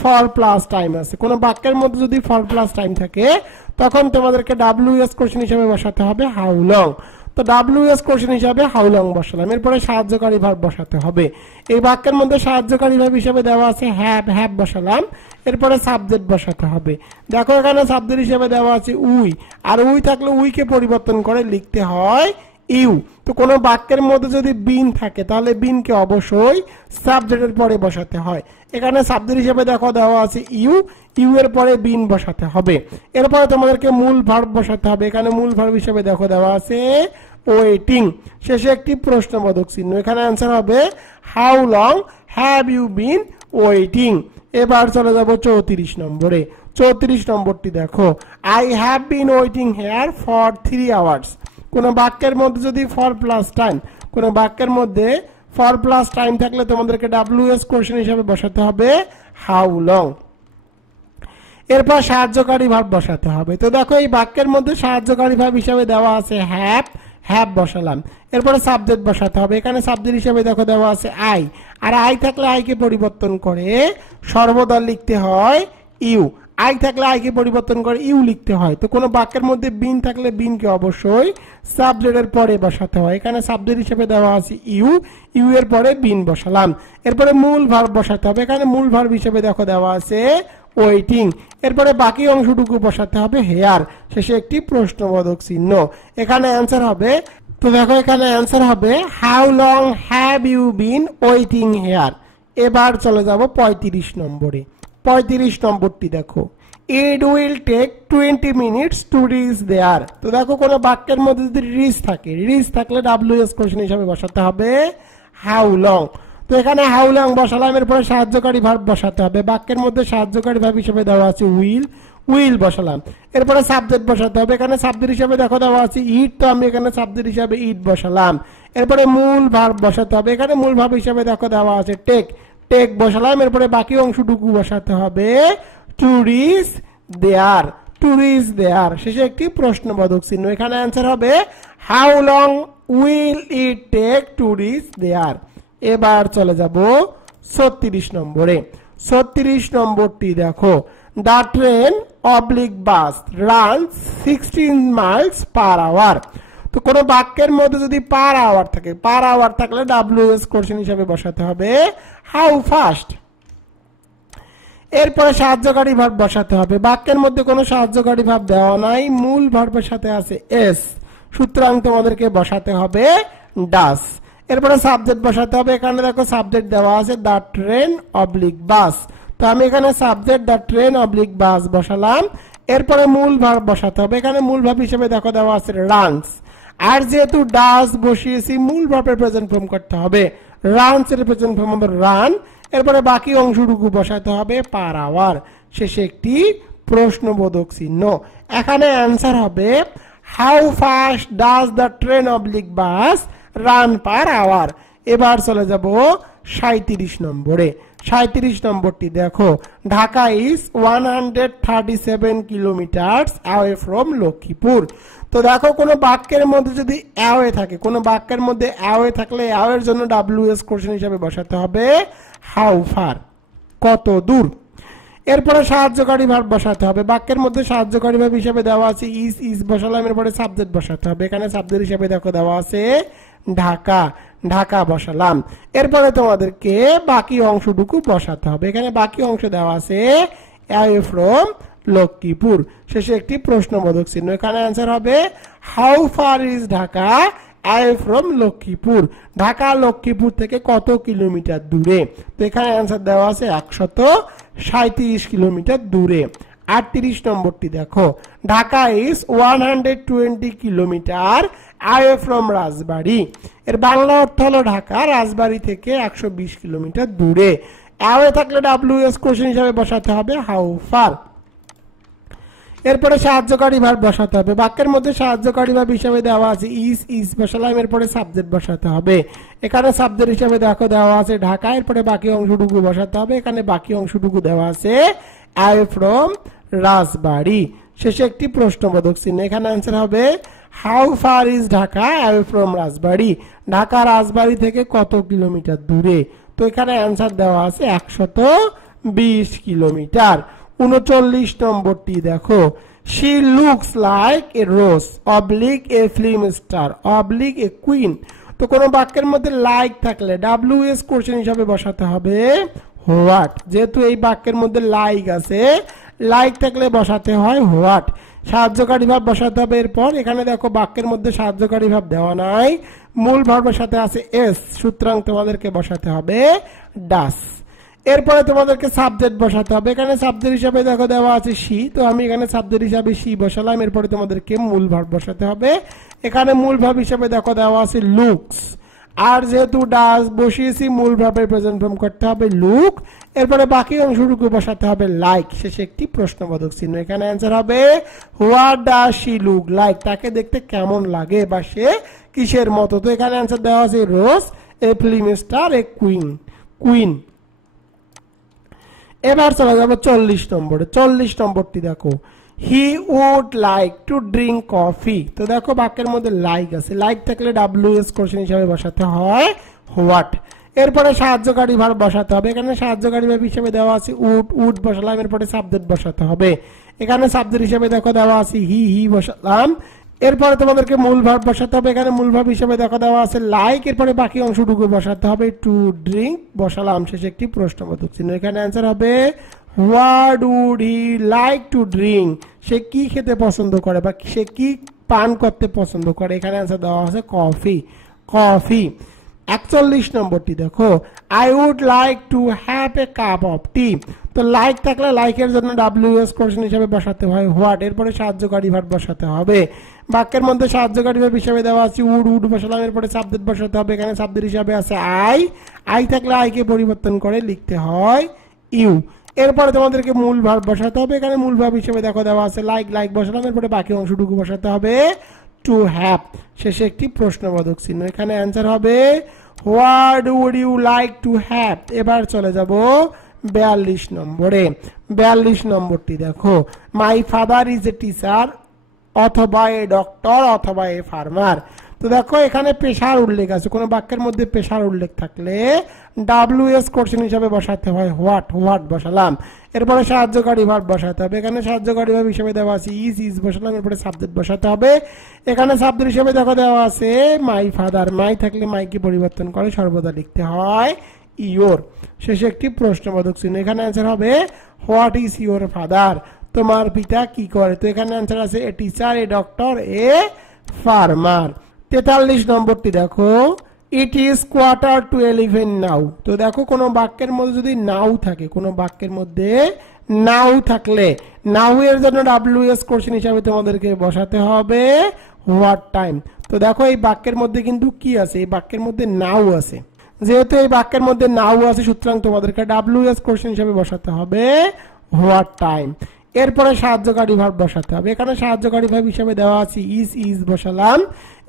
ফর প্লাস টাইম আছে। কোনো বাক্যের মধ্যে যদি ফর প্লাস টাইম থাকে তখন তোমাদেরকে WS কোশ্চেন হিসাবে বসাতে হবে হাউ লং। তো WS কোশ্চেন হিসাবে হাউ লং বসালাম, এরপরে সাহায্যকারী ভার্ব বসাতে হবে। এই বাক্যের মধ্যে সাহায্যকারী ভার্ব হিসাবে দেওয়া আছে হ্যাভ, হ্যাভ বসালাম, এরপরে সাবজেক্ট বসাতে হবে। দেখো এখানে সাবজেক্ট হিসেবে দেওয়া আছে উই, আর উই থাকলে উইকে পরিবর্তন করে লিখতে হয় ইউ। তো কোনো বাক্যের মধ্যে যদি বিন থাকে তাহলে বিনকে অবশ্যই সাবজেক্টের পরে বসাতে হয়। এখানে সাবজেক্ট হিসেবে দেখো দেওয়া আছে ইউ, ইউ এর পরে বিন বসাতে হবে। এরপরে তোমাদেরকে মূল ভার্ব বসাতে হবে। এখানে মূল ভার্ব হিসেবে দেখো দেওয়া আছে ওয়েটিং, শেষে একটি প্রশ্নবোধক চিহ্ন। এখানে অ্যান্সার হবে how long have you been waiting. এবার চলে যাব 34 নম্বরে। 34 নম্বরটি দেখো, I have been waiting here for 3 hours. কোন বাক্যের মধ্যে যদি ফর প্লাস টাইম, কোন বাক্যের মধ্যে ফর প্লাস টাইম থাকলে তোমাদেরকে WS কোশ্চেন হিসেবে বসাতে হবে হাউ লং। এরপর সাহায্যকারী ভার্ব বসাতে হবে। তো দেখো এই বাক্যের মধ্যে সাহায্যকারী ভার্ব হিসেবে দেওয়া আছে হ্যাভ, হ্যাভ বসালাম, এরপরে সাবজেক্ট বসাতে হবে। এখানে সাবজেক্ট হিসেবে দেখো দেওয়া আছে আই, আর আই থাকলে আইকে পরিবর্তন করে সর্বদা লিখতে হয় ইউ। আই থাকলে আইকে পরিবর্তন করে ইউ লিখতে হয়। তো কোনো বাক্যের মধ্যে বিন থাকলে বিনকে অবশ্যই সাবজেক্টের পরে বসাতে হয়। এখানে সাবজেক্ট হিসেবে দেওয়া আছে ইউ, ইউ এর পরে বিন বসালাম, এরপরে মূল ভার্ব বসাতে হবে। এখানে মূল ভার্ব হিসেবে দেখো দেওয়া আছে ওয়েটিং, এরপরে বাকি অংশটুকু বসাতে হবে হেয়ার, শেষে একটি প্রশ্নবোধক চিহ্ন। এখানে অ্যান্সার হবে, তো দেখো এখানে অ্যান্সার হবে how long have you been waiting here. এবার চলে যাব 35 নম্বরে। 35 নম্বরটি দেখো, it will take 20 minutes to reach there. তো দেখো কোনো বাক্যের মধ্যে যদি রিচ থাকে, রিচ থাকলে WS কোশ্চেন হিসাবে বসাতে হবে হাউ লং। তো এখানে হাউ লং বসালাম, এরপরে সাহায্যকারী ভার্ব বসাতে হবে। বাক্যের মধ্যে সাহায্যকারী ভার্ব হিসেবে দেওয়া আছে উইল, উইল বসালাম, এরপরে সাবজেক্ট বসাতে হবে। এখানে সাবজেক্ট হিসেবে দেখো দেওয়া আছে ইট, তো আমি এখানে সাবজেক্ট হিসেবে ইট বসালাম, এরপরে মূল ভার্ব বসাতে হবে। এখানে মূল ভার্ব হিসেবে দেখো দেওয়া আছে টেক, টেক বসালাম, এরপরে বাকি অংশটুকু বসাতে হবে to reach there, to reach there, শেষে একটি প্রশ্নবোধক চিহ্ন। এখানে অ্যান্সার হবে how long will it take to reach there. এবার চলে যাব 36 নম্বরে। 36 নম্বরটি দেখো, the train oblique bus run 16 miles per hour. তো কোনো বাক্যের মধ্যে যদি পার আওয়ার থাকে, পার আওয়ার থাকলে WS কোশ্চেন হিসেবে বসাতে হবে হাউ ফাস্ট। এরপরে সাহায্যকারী ভার্ব বসাতে হবে। বাক্যের মধ্যে কোনো সাহায্যকারী ভার্ব দেওয়া নাই, মূল ভার্বের সাথে আছে এস, সুতরাং তোমাদেরকে বসাতে হবে ডাস। এরপরে সাবজেক্ট বসাতে হবে। এখানে দেখো সাবজেক্ট দেওয়া আছে দ্য ট্রেন অবলিক বাস, তো আমি এখানে সাবজেক্ট দ্য ট্রেন অবলিক বাস বসালাম, এরপরে মূল ভার্ব বসাতে হবে। এখানে মূল ভার্ব হিসেবে দেখো দেওয়া আছে রানস, আর যেহেতু ডাস বসিয়েছি মূল ভার্বের প্রেজেন্ট ফর্ম করতে হবে, রানস এর প্রেজেন্ট ফর্ম হবে রান, এরপরে বাকি অংশটুকু বসাতে হবে পার আওয়ার, শেষে একটি প্রশ্নবোধক চিহ্ন। এখানে অ্যান্সার হবে how fast does the train oblique bus run per hour. এবার চলে যাব 37 নম্বরে। 37 নম্বরটি দেখো, Dhaka is 137 kilometre away from Lakshmipur. তো দেখো কোনো বাক্যের মধ্যে যদি অ্যাওয়ে থাকে, কোনো বাক্যের মধ্যে অ্যাওয়ে থাকলে অ্যাওয়ের জন্য WS কোশ্চেন হিসাবে বসাতে হবে হাউ ফার, কত দূর। এরপরে সাহায্যকারী ভার্ব বসাতে হবে। বাক্যের মধ্যে সাহায্যকারী ভার্ব হিসেবে দেওয়া আছে ইজ বসালাম, এরপরে সাবজেক্ট বসাতে হবে। এখানে সাবজেক্ট হিসেবে দেখো দেওয়া আছে ঢাকা, ঢাকা বসালাম। এরপরে তোমাদেরকে বাকি অংশটুকু বসাতে হবে। এখানে বাকি অংশ দেওয়া আছে অ্যাওয়ে ফ্রম লক্ষ্মীপুর, শেষে একটি প্রশ্নবোধক চিহ্ন। এখানে অ্যান্সার হবে how far is Dhaka away from Lakshmipur, Dhaka Lakshmipur থেকে কত কিলোমিটার দূরে। তো এখানে অ্যান্সার দেওয়া আছে 137 কিলোমিটার দূরে। 38 নম্বরটি দেখো, Dhaka is 120 kilometre away from Rajbari. এর বাংলা অর্থ হলো ঢাকা রাজবাড়ী থেকে 120 কিলোমিটার দূরে। অ্যাওয়ে থাকলে WS কোশ্চেন হিসাবে বসাতে হবে হাউ ফার। এরপরে সাহায্যকারী ভার্ব বসাতে হবে। বাক্যের মধ্যে সাহায্যকারী ভার্ব হিসাবে দেওয়া আছে ইজ বসালাম, এরপরে সাবজেক্ট বসাতে হবে। এখানে সাবজেক্ট হিসাবে দেখো দেওয়া আছে ঢাকা, এরপরে বাকি অংশটুকু বসাতে হবে। এখানে বাকি অংশটুকু দেওয়া আছে অ্যাওয়ে ফ্রম রাজবাড়ী, শেষে একটি প্রশ্নবোধক চিহ্ন। এখানে অ্যান্সার হবে how far is Dhaka away from Rajbari, Dhaka Rajbari থেকে কত কিলোমিটার দূরে। তো এখানে অ্যান্সার দেওয়া আছে 120 কিলোমিটার। 39 নম্বরটি দেখো, she looks like a rose oblique a film star oblique a queen। তো কোন বাক্যের মধ্যে লাইক থাকলে WS কোশ্চেন হিসাবে বসাতে হবে হোয়াট। যেহেতু এই বাক্যের মধ্যে লাইক আছে, লাইক থাকলে বসাতে হয় হোয়াট। সাহায্যকারী ভাব বসাতে হবে। এরপর এখানে দেখো বাক্যের মধ্যে সাহায্যকারী ভাব দেওয়া নাই, মূল ভার্বের সাথে আছে এস, সুতরাং তোমাদেরকে বসাতে হবে ডাস। এরপরে তোমাদেরকে সাবজেক্ট বসাতে হবে। এখানে সাবজেক্ট হিসাবে দেখো দেওয়া আছে শি, তো আমি এখানে সাবজেক্ট হিসাবে শি বসালাম। এরপরে তোমাদেরকে মূল ভার্ব বসাতে হবে। এখানে মূল ভার্ব হিসাবে দেখো দেওয়া আছে লুকস, আর যেহেতু ডাস বসিয়েছি মূল ভার্বের প্রেজেন্ট ফর্ম করতে হবে লুক। এরপরে বাকি অংশটুকু বসাতে হবে লাইক, শেষে একটি প্রশ্নবোধক চিহ্ন। এখানে অ্যান্সার হবে what does she look like, তাকে দেখতে কেমন লাগে বা সে কিসের মতো। তো এখানে অ্যান্সার দেওয়া আছে Rose a film star a queen. এবার চলে যাবো 40 নম্বরে। 40 নম্বরটি দেখো, he would like to drink coffee. তো দেখো বাক্যের মধ্যে লাইক আছে, লাইক থাকলে WS কোশ্চেন হিসাবে বসাতে হয় হোয়াট। এরপরে সাহায্যকারী ভার্ব বসাতে হবে। এখানে সাহায্যকারী ভার্ব হিসেবে দেওয়া আছে উড বসালাম, এরপরে সাবজেক্ট বসাতে হবে। এখানে সাবজেক্ট হিসেবে দেখো দেওয়া আছে হি বসালাম। এরপরে তোমাদেরকে মূল ভার্ব বসাতে হবে। এখানে মূল ভার্ব হিসেবে দেখো দেওয়া আছে লাইক, এরপরে বাকি অংশটুকু বসাতে হবে টু ড্রিঙ্ক বসালাম, শেষে একটি প্রশ্নবোধক চিহ্ন। এখানে অ্যান্সার হবে what would he like to drink, সে কি খেতে পছন্দ করে বা সে কি পান করতে পছন্দ করে। এখানে অ্যান্সার দেওয়া আছে কফি। 41 নম্বরটি দেখো, I would like to have a cup of tea. তো লাইক থাকলে লাইকের জন্য WS কোশ্চেন হিসেবে বসাতে হয় হোয়াট। এরপরে সাহায্যকারী ভার্ব বসাতে হবে। বাক্যের মধ্যে সাহায্যকারী ভার্ব হিসেবে দেওয়া আছে উড বসালাম, এরপরে সাবজেক্ট বসাতে হবে। এখানে সাবজেক্ট হিসেবে আছে আই থাকলে আইকে পরিবর্তন করে লিখতে হয় ইউ। এরপরে তোমাদেরকে মূল ভার্ব বসাতে হবে। এখানে মূল ভার্ব হিসেবে দেখো দেওয়া আছে লাইক বসালাম, এরপরে বাকি অংশটুকু বসাতে হবে টু হ্যাভ, শেষে একটি প্রশ্নবোধক চিহ্ন। এখানে অ্যান্সার হবে what would you like to have. এবার চলে যাব 42 নম্বরে। 42 নম্বরটি দেখো, my father is a teacher অথবা এ ডক্টর অথবা এ ফার্মার। তো দেখো এখানে পেশার উল্লেখ আছে, কোনো বাক্যের মধ্যে পেশার উল্লেখ থাকলে WS কোশ্চেন হিসাবে বসাতে হয় হোয়াট বসালাম। এরপরে সাহায্যকারী ভার্ব বসাতে হবে। এখানে সাহায্যকারী ভার্ব হিসেবে দেওয়া আছে ইজ বসালাম, এরপরে সাবজেক্ট বসাতে হবে। এখানে সাবজেক্ট হিসেবে দেখো দেওয়া আছে মাই ফাদার, মাই থাকলে মাইকে পরিবর্তন করে সর্বদা লিখতে হয় ইয়োর, শেষে একটি প্রশ্নবোধক চিহ্ন। এখানে অ্যান্সার হবে হোয়াট ইজ ইয়োর ফাদার, তোমার পিতা কি করে। তো এখানে অ্যান্সার আছে a teacher a doctor a farmer. 43 নম্বরটি দেখো, ইট ইজ 11:45 নাও। তো দেখো কোনো বাক্যের মধ্যে যদি নাও থাকে, কোনো বাক্যের মধ্যে নাও থাকলে নাও এর জন্য WS কোশ্চেন হিসাবে তোমাদেরকে বসাতে হবে হোয়াট টাইম। তো দেখো এই বাক্যের মধ্যে কিন্তু কি আছে, এই বাক্যের মধ্যে নাও আছে। যেহেতু এই বাক্যের মধ্যে নাও আছে, সুতরাং তোমাদেরকে WS কোশ্চেন হিসাবে বসাতে হবে হোয়াট টাইম। এরপরে সাহায্যকারী ভার্ব বসাতে হবে। এখানে সাহায্যকারী ভার্ব হিসেবে দেওয়া আছে ইজ বসালাম,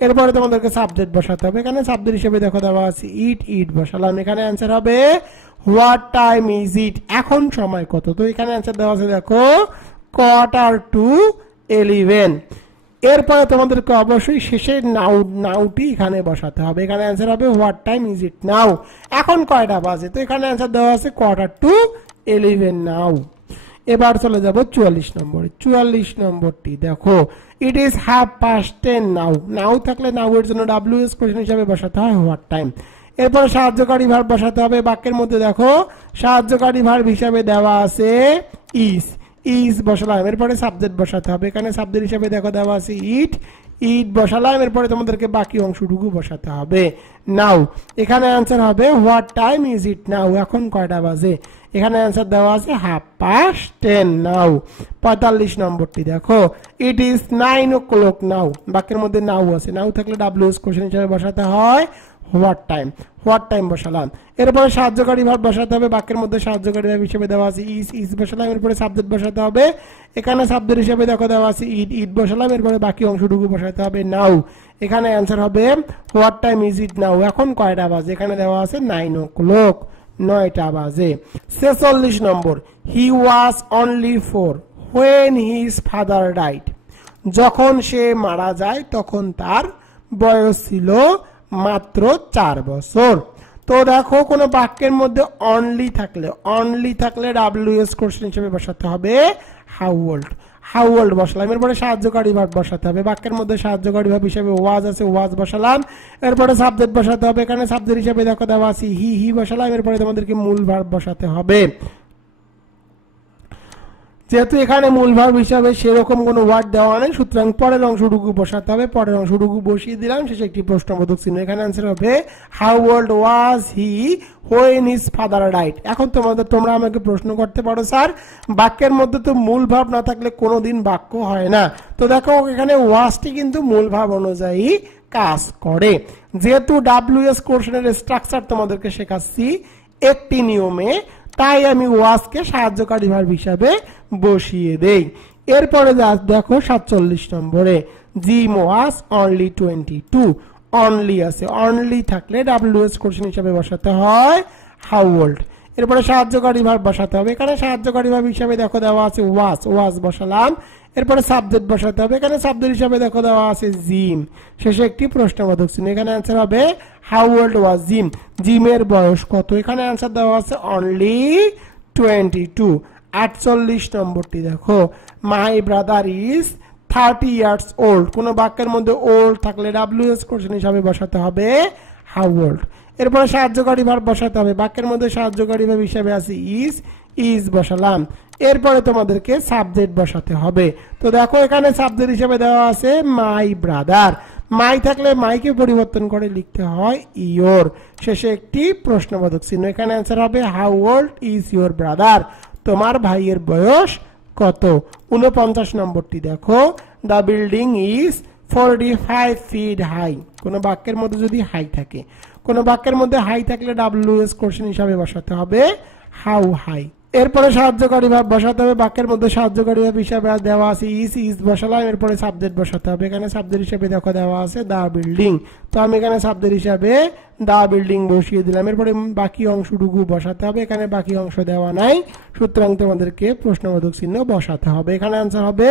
এরপরে তোমাদেরকে সাবজেক্ট বসাতে হবে। এখানে সাবজেক্ট হিসেবে দেখো দেওয়া আছে ইট বসালাম। এখানে অ্যান্সার হবে হোয়াট টাইম ইজ ইট, এখন সময় কত। তো এখানে অ্যান্সার দেওয়া আছে দেখো 11:15। এরপরে তোমাদেরকে অবশ্যই শেষে নাউটি এখানে বসাতে হবে। এখানে অ্যান্সার হবে হোয়াট টাইম ইজ ইট নাও, এখন কয়টা বাজে, তো এখানে অ্যান্সার দেওয়া আছে 11:45 নাও। এবার চলে যাব 44 নম্বরে। 44 নম্বরটি দেখো, ইট ইজ 10:30 নাও। নাও থাকলে নাও এর জন্য WS কোশ্চেন হিসাবে বসাতে হয় হোয়াট টাইম। এরপরে সাহায্যকারী ভার্ব বসাতে হবে। বাক্যের মধ্যে দেখো সাহায্যকারী ভার্ব হিসাবে দেওয়া আছে ইজ, ইজ বসালাম, এরপরে সাবজেক্ট বসাতে হবে। এখানে সাবজেক্ট হিসাবে দেখো দেওয়া আছে ইট, ইট বসালাম, এরপরে তোমাদেরকে বাকি অংশটুকু বসাতে হবে নাও। এখানে অ্যান্সার হবে হোয়াট টাইম ইজ ইট নাও, এখন কয়টা বাজে, এখানে অ্যান্সার দেওয়া আছে 10:30 নাও। 45 নম্বরটি দেখো, ইট ইজ 9 o'clock নাও। বাক্যের মধ্যে নাও আছে, নাও থাকলে WS কোশ্চেন হিসাবে বসাতে হয় হোয়াট টাইম, হোয়াট টাইম বসালাম। এরপরে সাহায্যকারী ভার্ব বসাতে হবে। বাক্যের মধ্যে সাহায্যকারী ভার্ব হিসেবে দেওয়া আছে ইজ, ইজ বসালাম, এরপরে সাবজেক্ট বসাতে হবে। এখানে সাবজেক্ট হিসেবে দেখো দেওয়া আছে ইট, ইট বসালাম, এরপরে বাকি অংশটুকু বসাতে হবে নাও। এখানে অ্যান্সার হবে হোয়াট টাইম ইজ ইট নাও, এখন কয়টা বাজে, এখানে দেওয়া আছে 9 o'clock, 9টা বাজে। 46 নম্বর, হি was only 4 when his father died। যখন সে মারা যায় তখন তার বয়স ছিল মাত্র 4 বছর। তো দেখো কোনো বাক্যের মধ্যে অনলি থাকলে WS কোশ্চেন হিসেবে বসাতে হবে হাউ ওল্ড, হাউ ওল্ড বসালাম, এরপরে সাহায্যকারী ভার্ব বসাতে হবে। বাক্যের মধ্যে সাহায্যকারী ভার্ব হিসেবে ওয়াজ আছে, ওয়াজ বসালাম, এরপরে সাবজেক্ট বসাতে হবে। এখানে সাবজেক্ট হিসেবে দেখো দেওয়া আছে হি, হি বসালাম, এরপরে তোমাদেরকে মূল ভার্ব বসাতে হবে। যেহেতু এখানে মূল ভার্ব হিসাবে সেরকম কোনো ওয়ার্ড দেওয়া নেই, সুতরাং পরের অংশটুকু বসাতে হবে। পরের অংশটুকু বসিয়ে দিলাম, শেষে একটি প্রশ্নবোধক চিহ্ন। এখানে অ্যান্সার হবে how old was he when his father died। এখন তোমরা আমাকে প্রশ্ন করতে পারো, স্যার বাক্যের মধ্যে তো মূল ভার্ব না থাকলে কোনোদিন বাক্য হয় না। তো দেখো এখানে ওয়াজটি কিন্তু মূল ভার্ব অনুযায়ী কাজ করে। যেহেতু WS কোশ্চেনের স্ট্রাকচার তোমাদেরকে শেখাচ্ছি একটি নিয়মে, তাই আমি ওয়াজকে সাহায্যকারী ভার্ব হিসাবে বসিয়ে দেই। এরপরে দেখো 47 নম্বরে, জিম ওয়াজ অনলি 22। অনলি আছে, অনলি থাকলে WS কোশ্চেন হিসাবে বসাতে হয় হাউ ওল্ড। এরপরে সাহায্যকারী ভার্ব বসাতে হবে। এখানে সাহায্যকারী ভার্ব হিসাবে দেখো দেওয়া আছে ওয়াজ, ওয়াজ বসালাম, এরপরে সাবজেক্ট বসাতে হবে। এখানে সাবজেক্ট হিসাবে দেখো দেওয়া আছে জিম, শেষে একটি প্রশ্নবোধক চিহ্ন। এখানে অ্যান্সার হবে হাউ ওল্ড ওয়াজ জিম, জিমের বয়স কত, এখানে অ্যান্সার দেওয়া আছে অনলি 22। 48 নম্বরটি দেখো, my brother is 30 years old। কোন বাক্যের মধ্যে ওল্ড থাকলে WS কোশ্চেন হিসাবে বসাতে হবে হাউ ওল্ড। এরপরে সাহায্যকারী ভার্ব বসাতে হবে। বাক্যের মধ্যে সাহায্যকারী ভার্ব হিসাবে আছে ইজ, ইজ বসালাম, এরপরে তোমাদেরকে সাবজেক্ট বসাতে হবে। তো দেখো এখানে সাবজেক্ট হিসাবে দেওয়া আছে মাই ব্রাদার। মাই থাকলে মাইকে পরিবর্তন করে লিখতে হয় ইয়োর, শেষে একটি প্রশ্নবোধক চিহ্ন। এখানে অ্যান্সার হবে how old is your brother. তোমার ভাইয়ের বয়স কত। 49 নম্বরটি দেখো, the building is 45 feet high. কোন বাক্যের মধ্যে যদি হাই থাকে, কোন বাক্যের মধ্যে হাই থাকলে WS কোশ্চেন হিসাবে বসাতে হবে হাউ হাই। এরপরে সাহায্যকারী ভার্ব বসাতে হবে। বাক্যের মধ্যে সাহায্যকারী ভার্ব হিসাবে দেওয়া আছে ইজ, ইজ বসালাম, এরপরে সাবজেক্ট বসাতে হবে। এখানে সাবজেক্ট হিসাবে দেখো দেওয়া আছে দা বিল্ডিং, তো আমি এখানে সাবজেক্ট হিসাবে দা বিল্ডিং বসিয়ে দিলাম। এরপরে বাকি অংশটুকু বসাতে হবে। এখানে বাকি অংশ দেওয়া নাই, সুতরাং তোমাদেরকে প্রশ্নবোধক চিহ্ন বসাতে হবে। এখানে অ্যান্সার হবে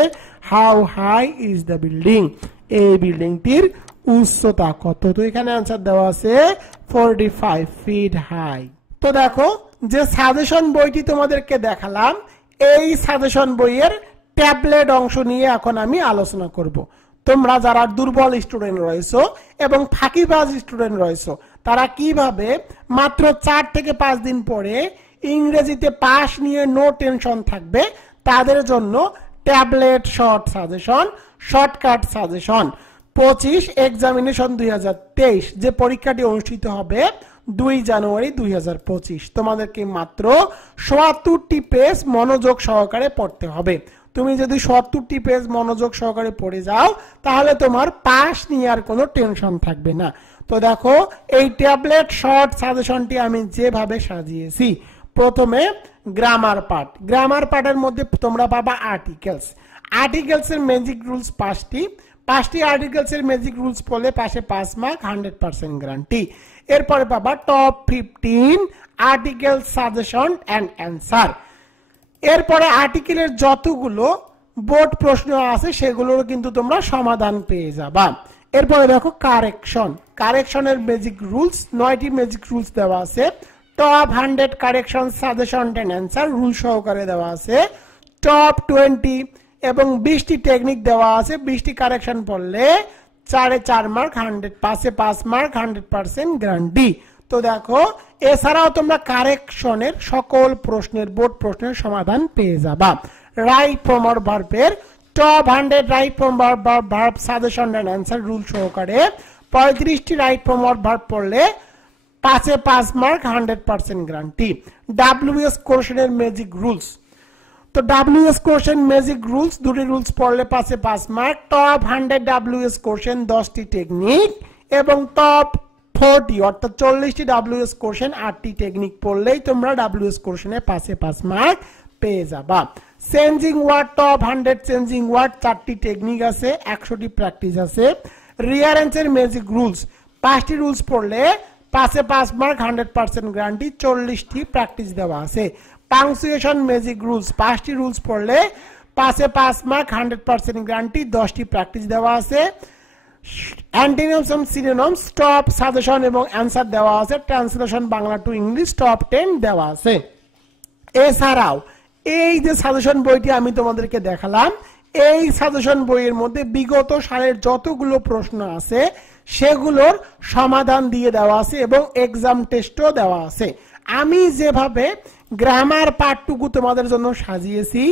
how high is the building, এই বিল্ডিংটির উচ্চতা কত। তো এখানে অ্যান্সার দেওয়া আছে 45 feet হাই। তো দেখো যে সাজেশন বইটি তোমাদেরকে দেখালাম, এই সাজেশন বইয়ের ট্যাবলেট অংশ নিয়ে এখন আমি আলোচনা করব। তোমরা যারা দুর্বল স্টুডেন্ট রয়েছো এবং ফাঁকিবাজ স্টুডেন্ট রয়েছো, তারা কিভাবে মাত্র 4 থেকে 5 দিন পরে ইংরেজিতে পাস নিয়ে নো টেনশন থাকবে, তাদের জন্য tablet short suggestion, shortcut suggestion 25 examination 2023, যে পরীক্ষাটি অনুষ্ঠিত হবে 2 জানুয়ারি 2025। তোমাদেরকে মাত্র ৭৪টি পেজ মনোযোগ সহকারে পড়তে হবে। তুমি যদি ৭৪টি পেজ মনোযোগ সহকারে পড়ে যাও, তাহলে তোমার পাস নিয়ে আর কোনো টেনশন থাকবে না। তো দেখো এই ট্যাবলেট শর্ট সাজেশনটি আমি যেভাবে সাজিয়েছি, প্রথমে গ্রামার পার্ট। গ্রামার পার্টের মধ্যে তোমরা পাবা আর্টিকেলস। আর্টিকেলসের ম্যাজিক রুলস 5টি আর্টিকেলসের ম্যাজিক রুলস পড়লে পাশে 5 মার্ক, 100% গ্যারান্টি। এরপরে পাবা top 15 article suggestion and answer. এরপরে আর্টিকেলের যতগুলো বোর্ড প্রশ্ন আছে সেগুলোর কিন্তু তোমরা সমাধান পেয়ে যাবা। এরপরে দেখো কারেকশন। কারেকশনের বেসিক রুলস, 9টি বেসিক রুলস দেওয়া আছে। Top 100 correction suggestion and answer rule সহকারে দেওয়া আছে। টপ 20 এবং 20টি টেকনিক দেওয়া আছে। 20টি কারেকশন পড়লে 4.5 মার্ক, 100 পাসে 5 মার্ক, 100% গ্যারান্টি। তো দেখো এছাড়াও তোমরা কারেকশনের সকল প্রশ্নের বোর্ড প্রশ্নের সমাধান পেয়ে যাবা। রাইট ফর্ম অর ভার্বের top 100 right form verb suggestion and answer rule সহকারে 35টি রাইট ফর্ম অর ভার্ব পড়লে 5 5 মার্ক, 100% গ্যারান্টি। WS কোশ্চেনের ম্যাজিক রুলস। তো WS কোশ্চেন ম্যাজিক রুলস, দুটি রুলস পড়লে 5 5 মার্ক। টপ 100 WS কোশ্চেন 10টি টেকনিক এবং টপ 40 অর্থাৎ 40টি WS কোশ্চেন 8টি টেকনিক পড়লেই তোমরা WS কোশ্চেনে 5 5 মার্ক পেয়ে যাবা। Changing word top 100 changing word 4টি টেকনিক আছে, 100টি প্র্যাকটিস আছে। রিয়ারেন্সের ম্যাজিক রুলস 5টি রুলস পড়লে 5 5 মার্ক, 100% গ্যারান্টি, 40টি প্র্যাকটিস দেওয়া আছে। পাংচুয়েশন ম্যাজিক রুলস 5টি রুলস পড়লে 5 5 মার্ক, 100% গ্যারান্টি, 10টি প্র্যাকটিস দেওয়া আছে। অ্যান্টিনিমস এবং সিনোনিমস টপ সাজেশন এবং অ্যান্সার দেওয়া আছে। Translation Bangla to English top 10 দেওয়া আছে। এছাড়াও এই যে সাজেশন বইটি আমি তোমাদেরকে দেখালাম, এই সাজেশন বইয়ের মধ্যে বিগত সালের যতগুলো প্রশ্ন আছে সেগুলোর সমাধান দিয়ে দেওয়া আছে এবং এক্সাম টেস্টও দেওয়া আছে। আমি যেভাবে গ্রামার পার্টটুকু তোমাদের জন্য সাজিয়েছি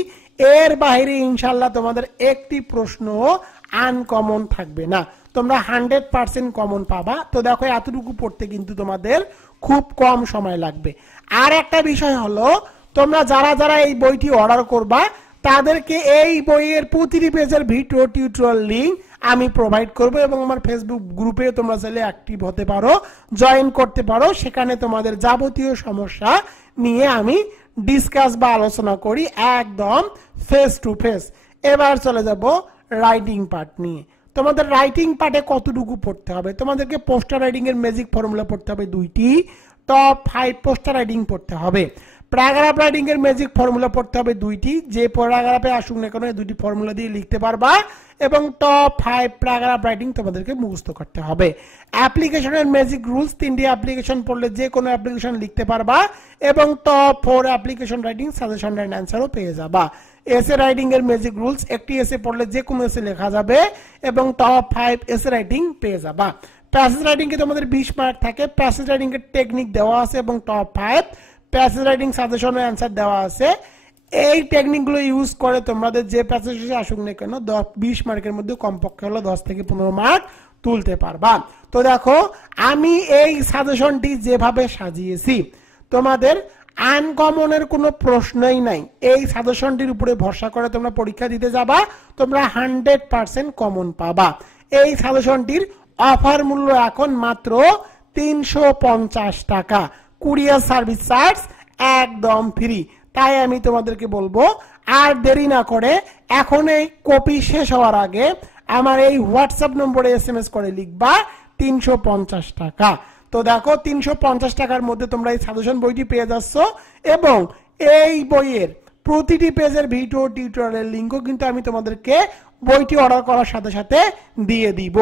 এর বাইরে ইনশাল্লাহ তোমাদের একটি প্রশ্ন আনকমন থাকবে না, তোমরা 100% কমন পাবা। তো দেখো এতটুকু পড়তে কিন্তু তোমাদের খুব কম সময় লাগবে। আর একটা বিষয় হলো তোমরা যারা যারা এই বইটি অর্ডার করবা তাদেরকে এই বইয়ের প্রতিটি পেজের ভিডিও টিউটোরিয়াল লিংক আমি প্রোভাইড করব এবং আমার ফেসবুক গ্রুপে তোমরা চাইলে অ্যাক্টিভ হতে পারো, জয়েন করতে পারো। সেখানে তোমাদের যাবতীয় সমস্যা নিয়ে আমি ডিসকাস বা আলোচনা করি একদম ফেস টু ফেস। এবার চলে যাব রাইটিং পার্ট নিয়ে। তোমাদের রাইটিং পার্টে কতটুকু পড়তে হবে? তোমাদেরকে পোস্টার রাইটিং এর ম্যাজিক ফর্মুলা পড়তে হবে 2টি, টপ 5 পোস্টার রাইটিং পড়তে হবে। প্যারাগ্রাফ রাইটিং এর ম্যাজিক ফর্মুলা পড়তে হবে 2টি, যে প্যারাগ্রাফে আসুক না কেন এই 2টি ফর্মুলা দিয়ে লিখতে পারবা এবং টপ 5 প্যারাগ্রাফ রাইটিং তোমাদেরকে মুখস্থ করতে হবে। অ্যাপ্লিকেশনের ম্যাজিক রুলস 3টি অ্যাপ্লিকেশন পড়লে যে কোনো অ্যাপ্লিকেশন লিখতে পারবা এবং top 4 application writing suggestion and অ্যান্সারও পেয়ে যাবা। এসে রাইটিং এর ম্যাজিক রুলস, একটি এসে পড়লে যে কোনো এসে লেখা যাবে এবং টপ 5 এসে রাইটিং পেয়ে যাবা। প্যাসেজ রাইটিং এ তোমাদের 20 মার্ক থাকে। প্যাসেজ রাইটিং এর টেকনিক দেওয়া আছে এবং টপ 5 প্যাসেজ রাইটিং সাজেশন ও অ্যান্সার দেওয়া আছে। এই টেকনিকগুলো ইউজ করে তোমাদের যে প্যাসেজ আসুক না কেন 20 মার্কের মধ্যে কমপক্ষে হলো 10 থেকে 15 মার্ক তুলতে পারবা। তো দেখো আমি এই সাজেশনটি যেভাবে সাজিয়েছি তোমাদের আনকমনের কোনো প্রশ্নই নাই। এই সাজেশনটির উপরে ভরসা করে তোমরা পরীক্ষা দিতে যাবা, তোমরা 100% কমন পাবা। এই সাজেশনটির অফার মূল্য এখন মাত্র 350 টাকা। কুরিয়ার সার্ভিস চার্জ একদম ফ্রি। তাই আমি তোমাদেরকে বলবো আর দেরি না করে এখন এই কপি শেষ হওয়ার আগে আমার এই হোয়াটসঅ্যাপ নম্বরে SMS করে লিখবা 350 টাকা। তো দেখো 350 টাকার মধ্যে তোমরা এই সাজেশন বইটি পেয়ে যাচ্ছ এবং এই বইয়ের প্রতিটি পেজের ভিডিও টিউটোরিয়ালের লিংকও কিন্তু আমি তোমাদেরকে বইটি অর্ডার করার সাথে সাথে দিয়ে দিব।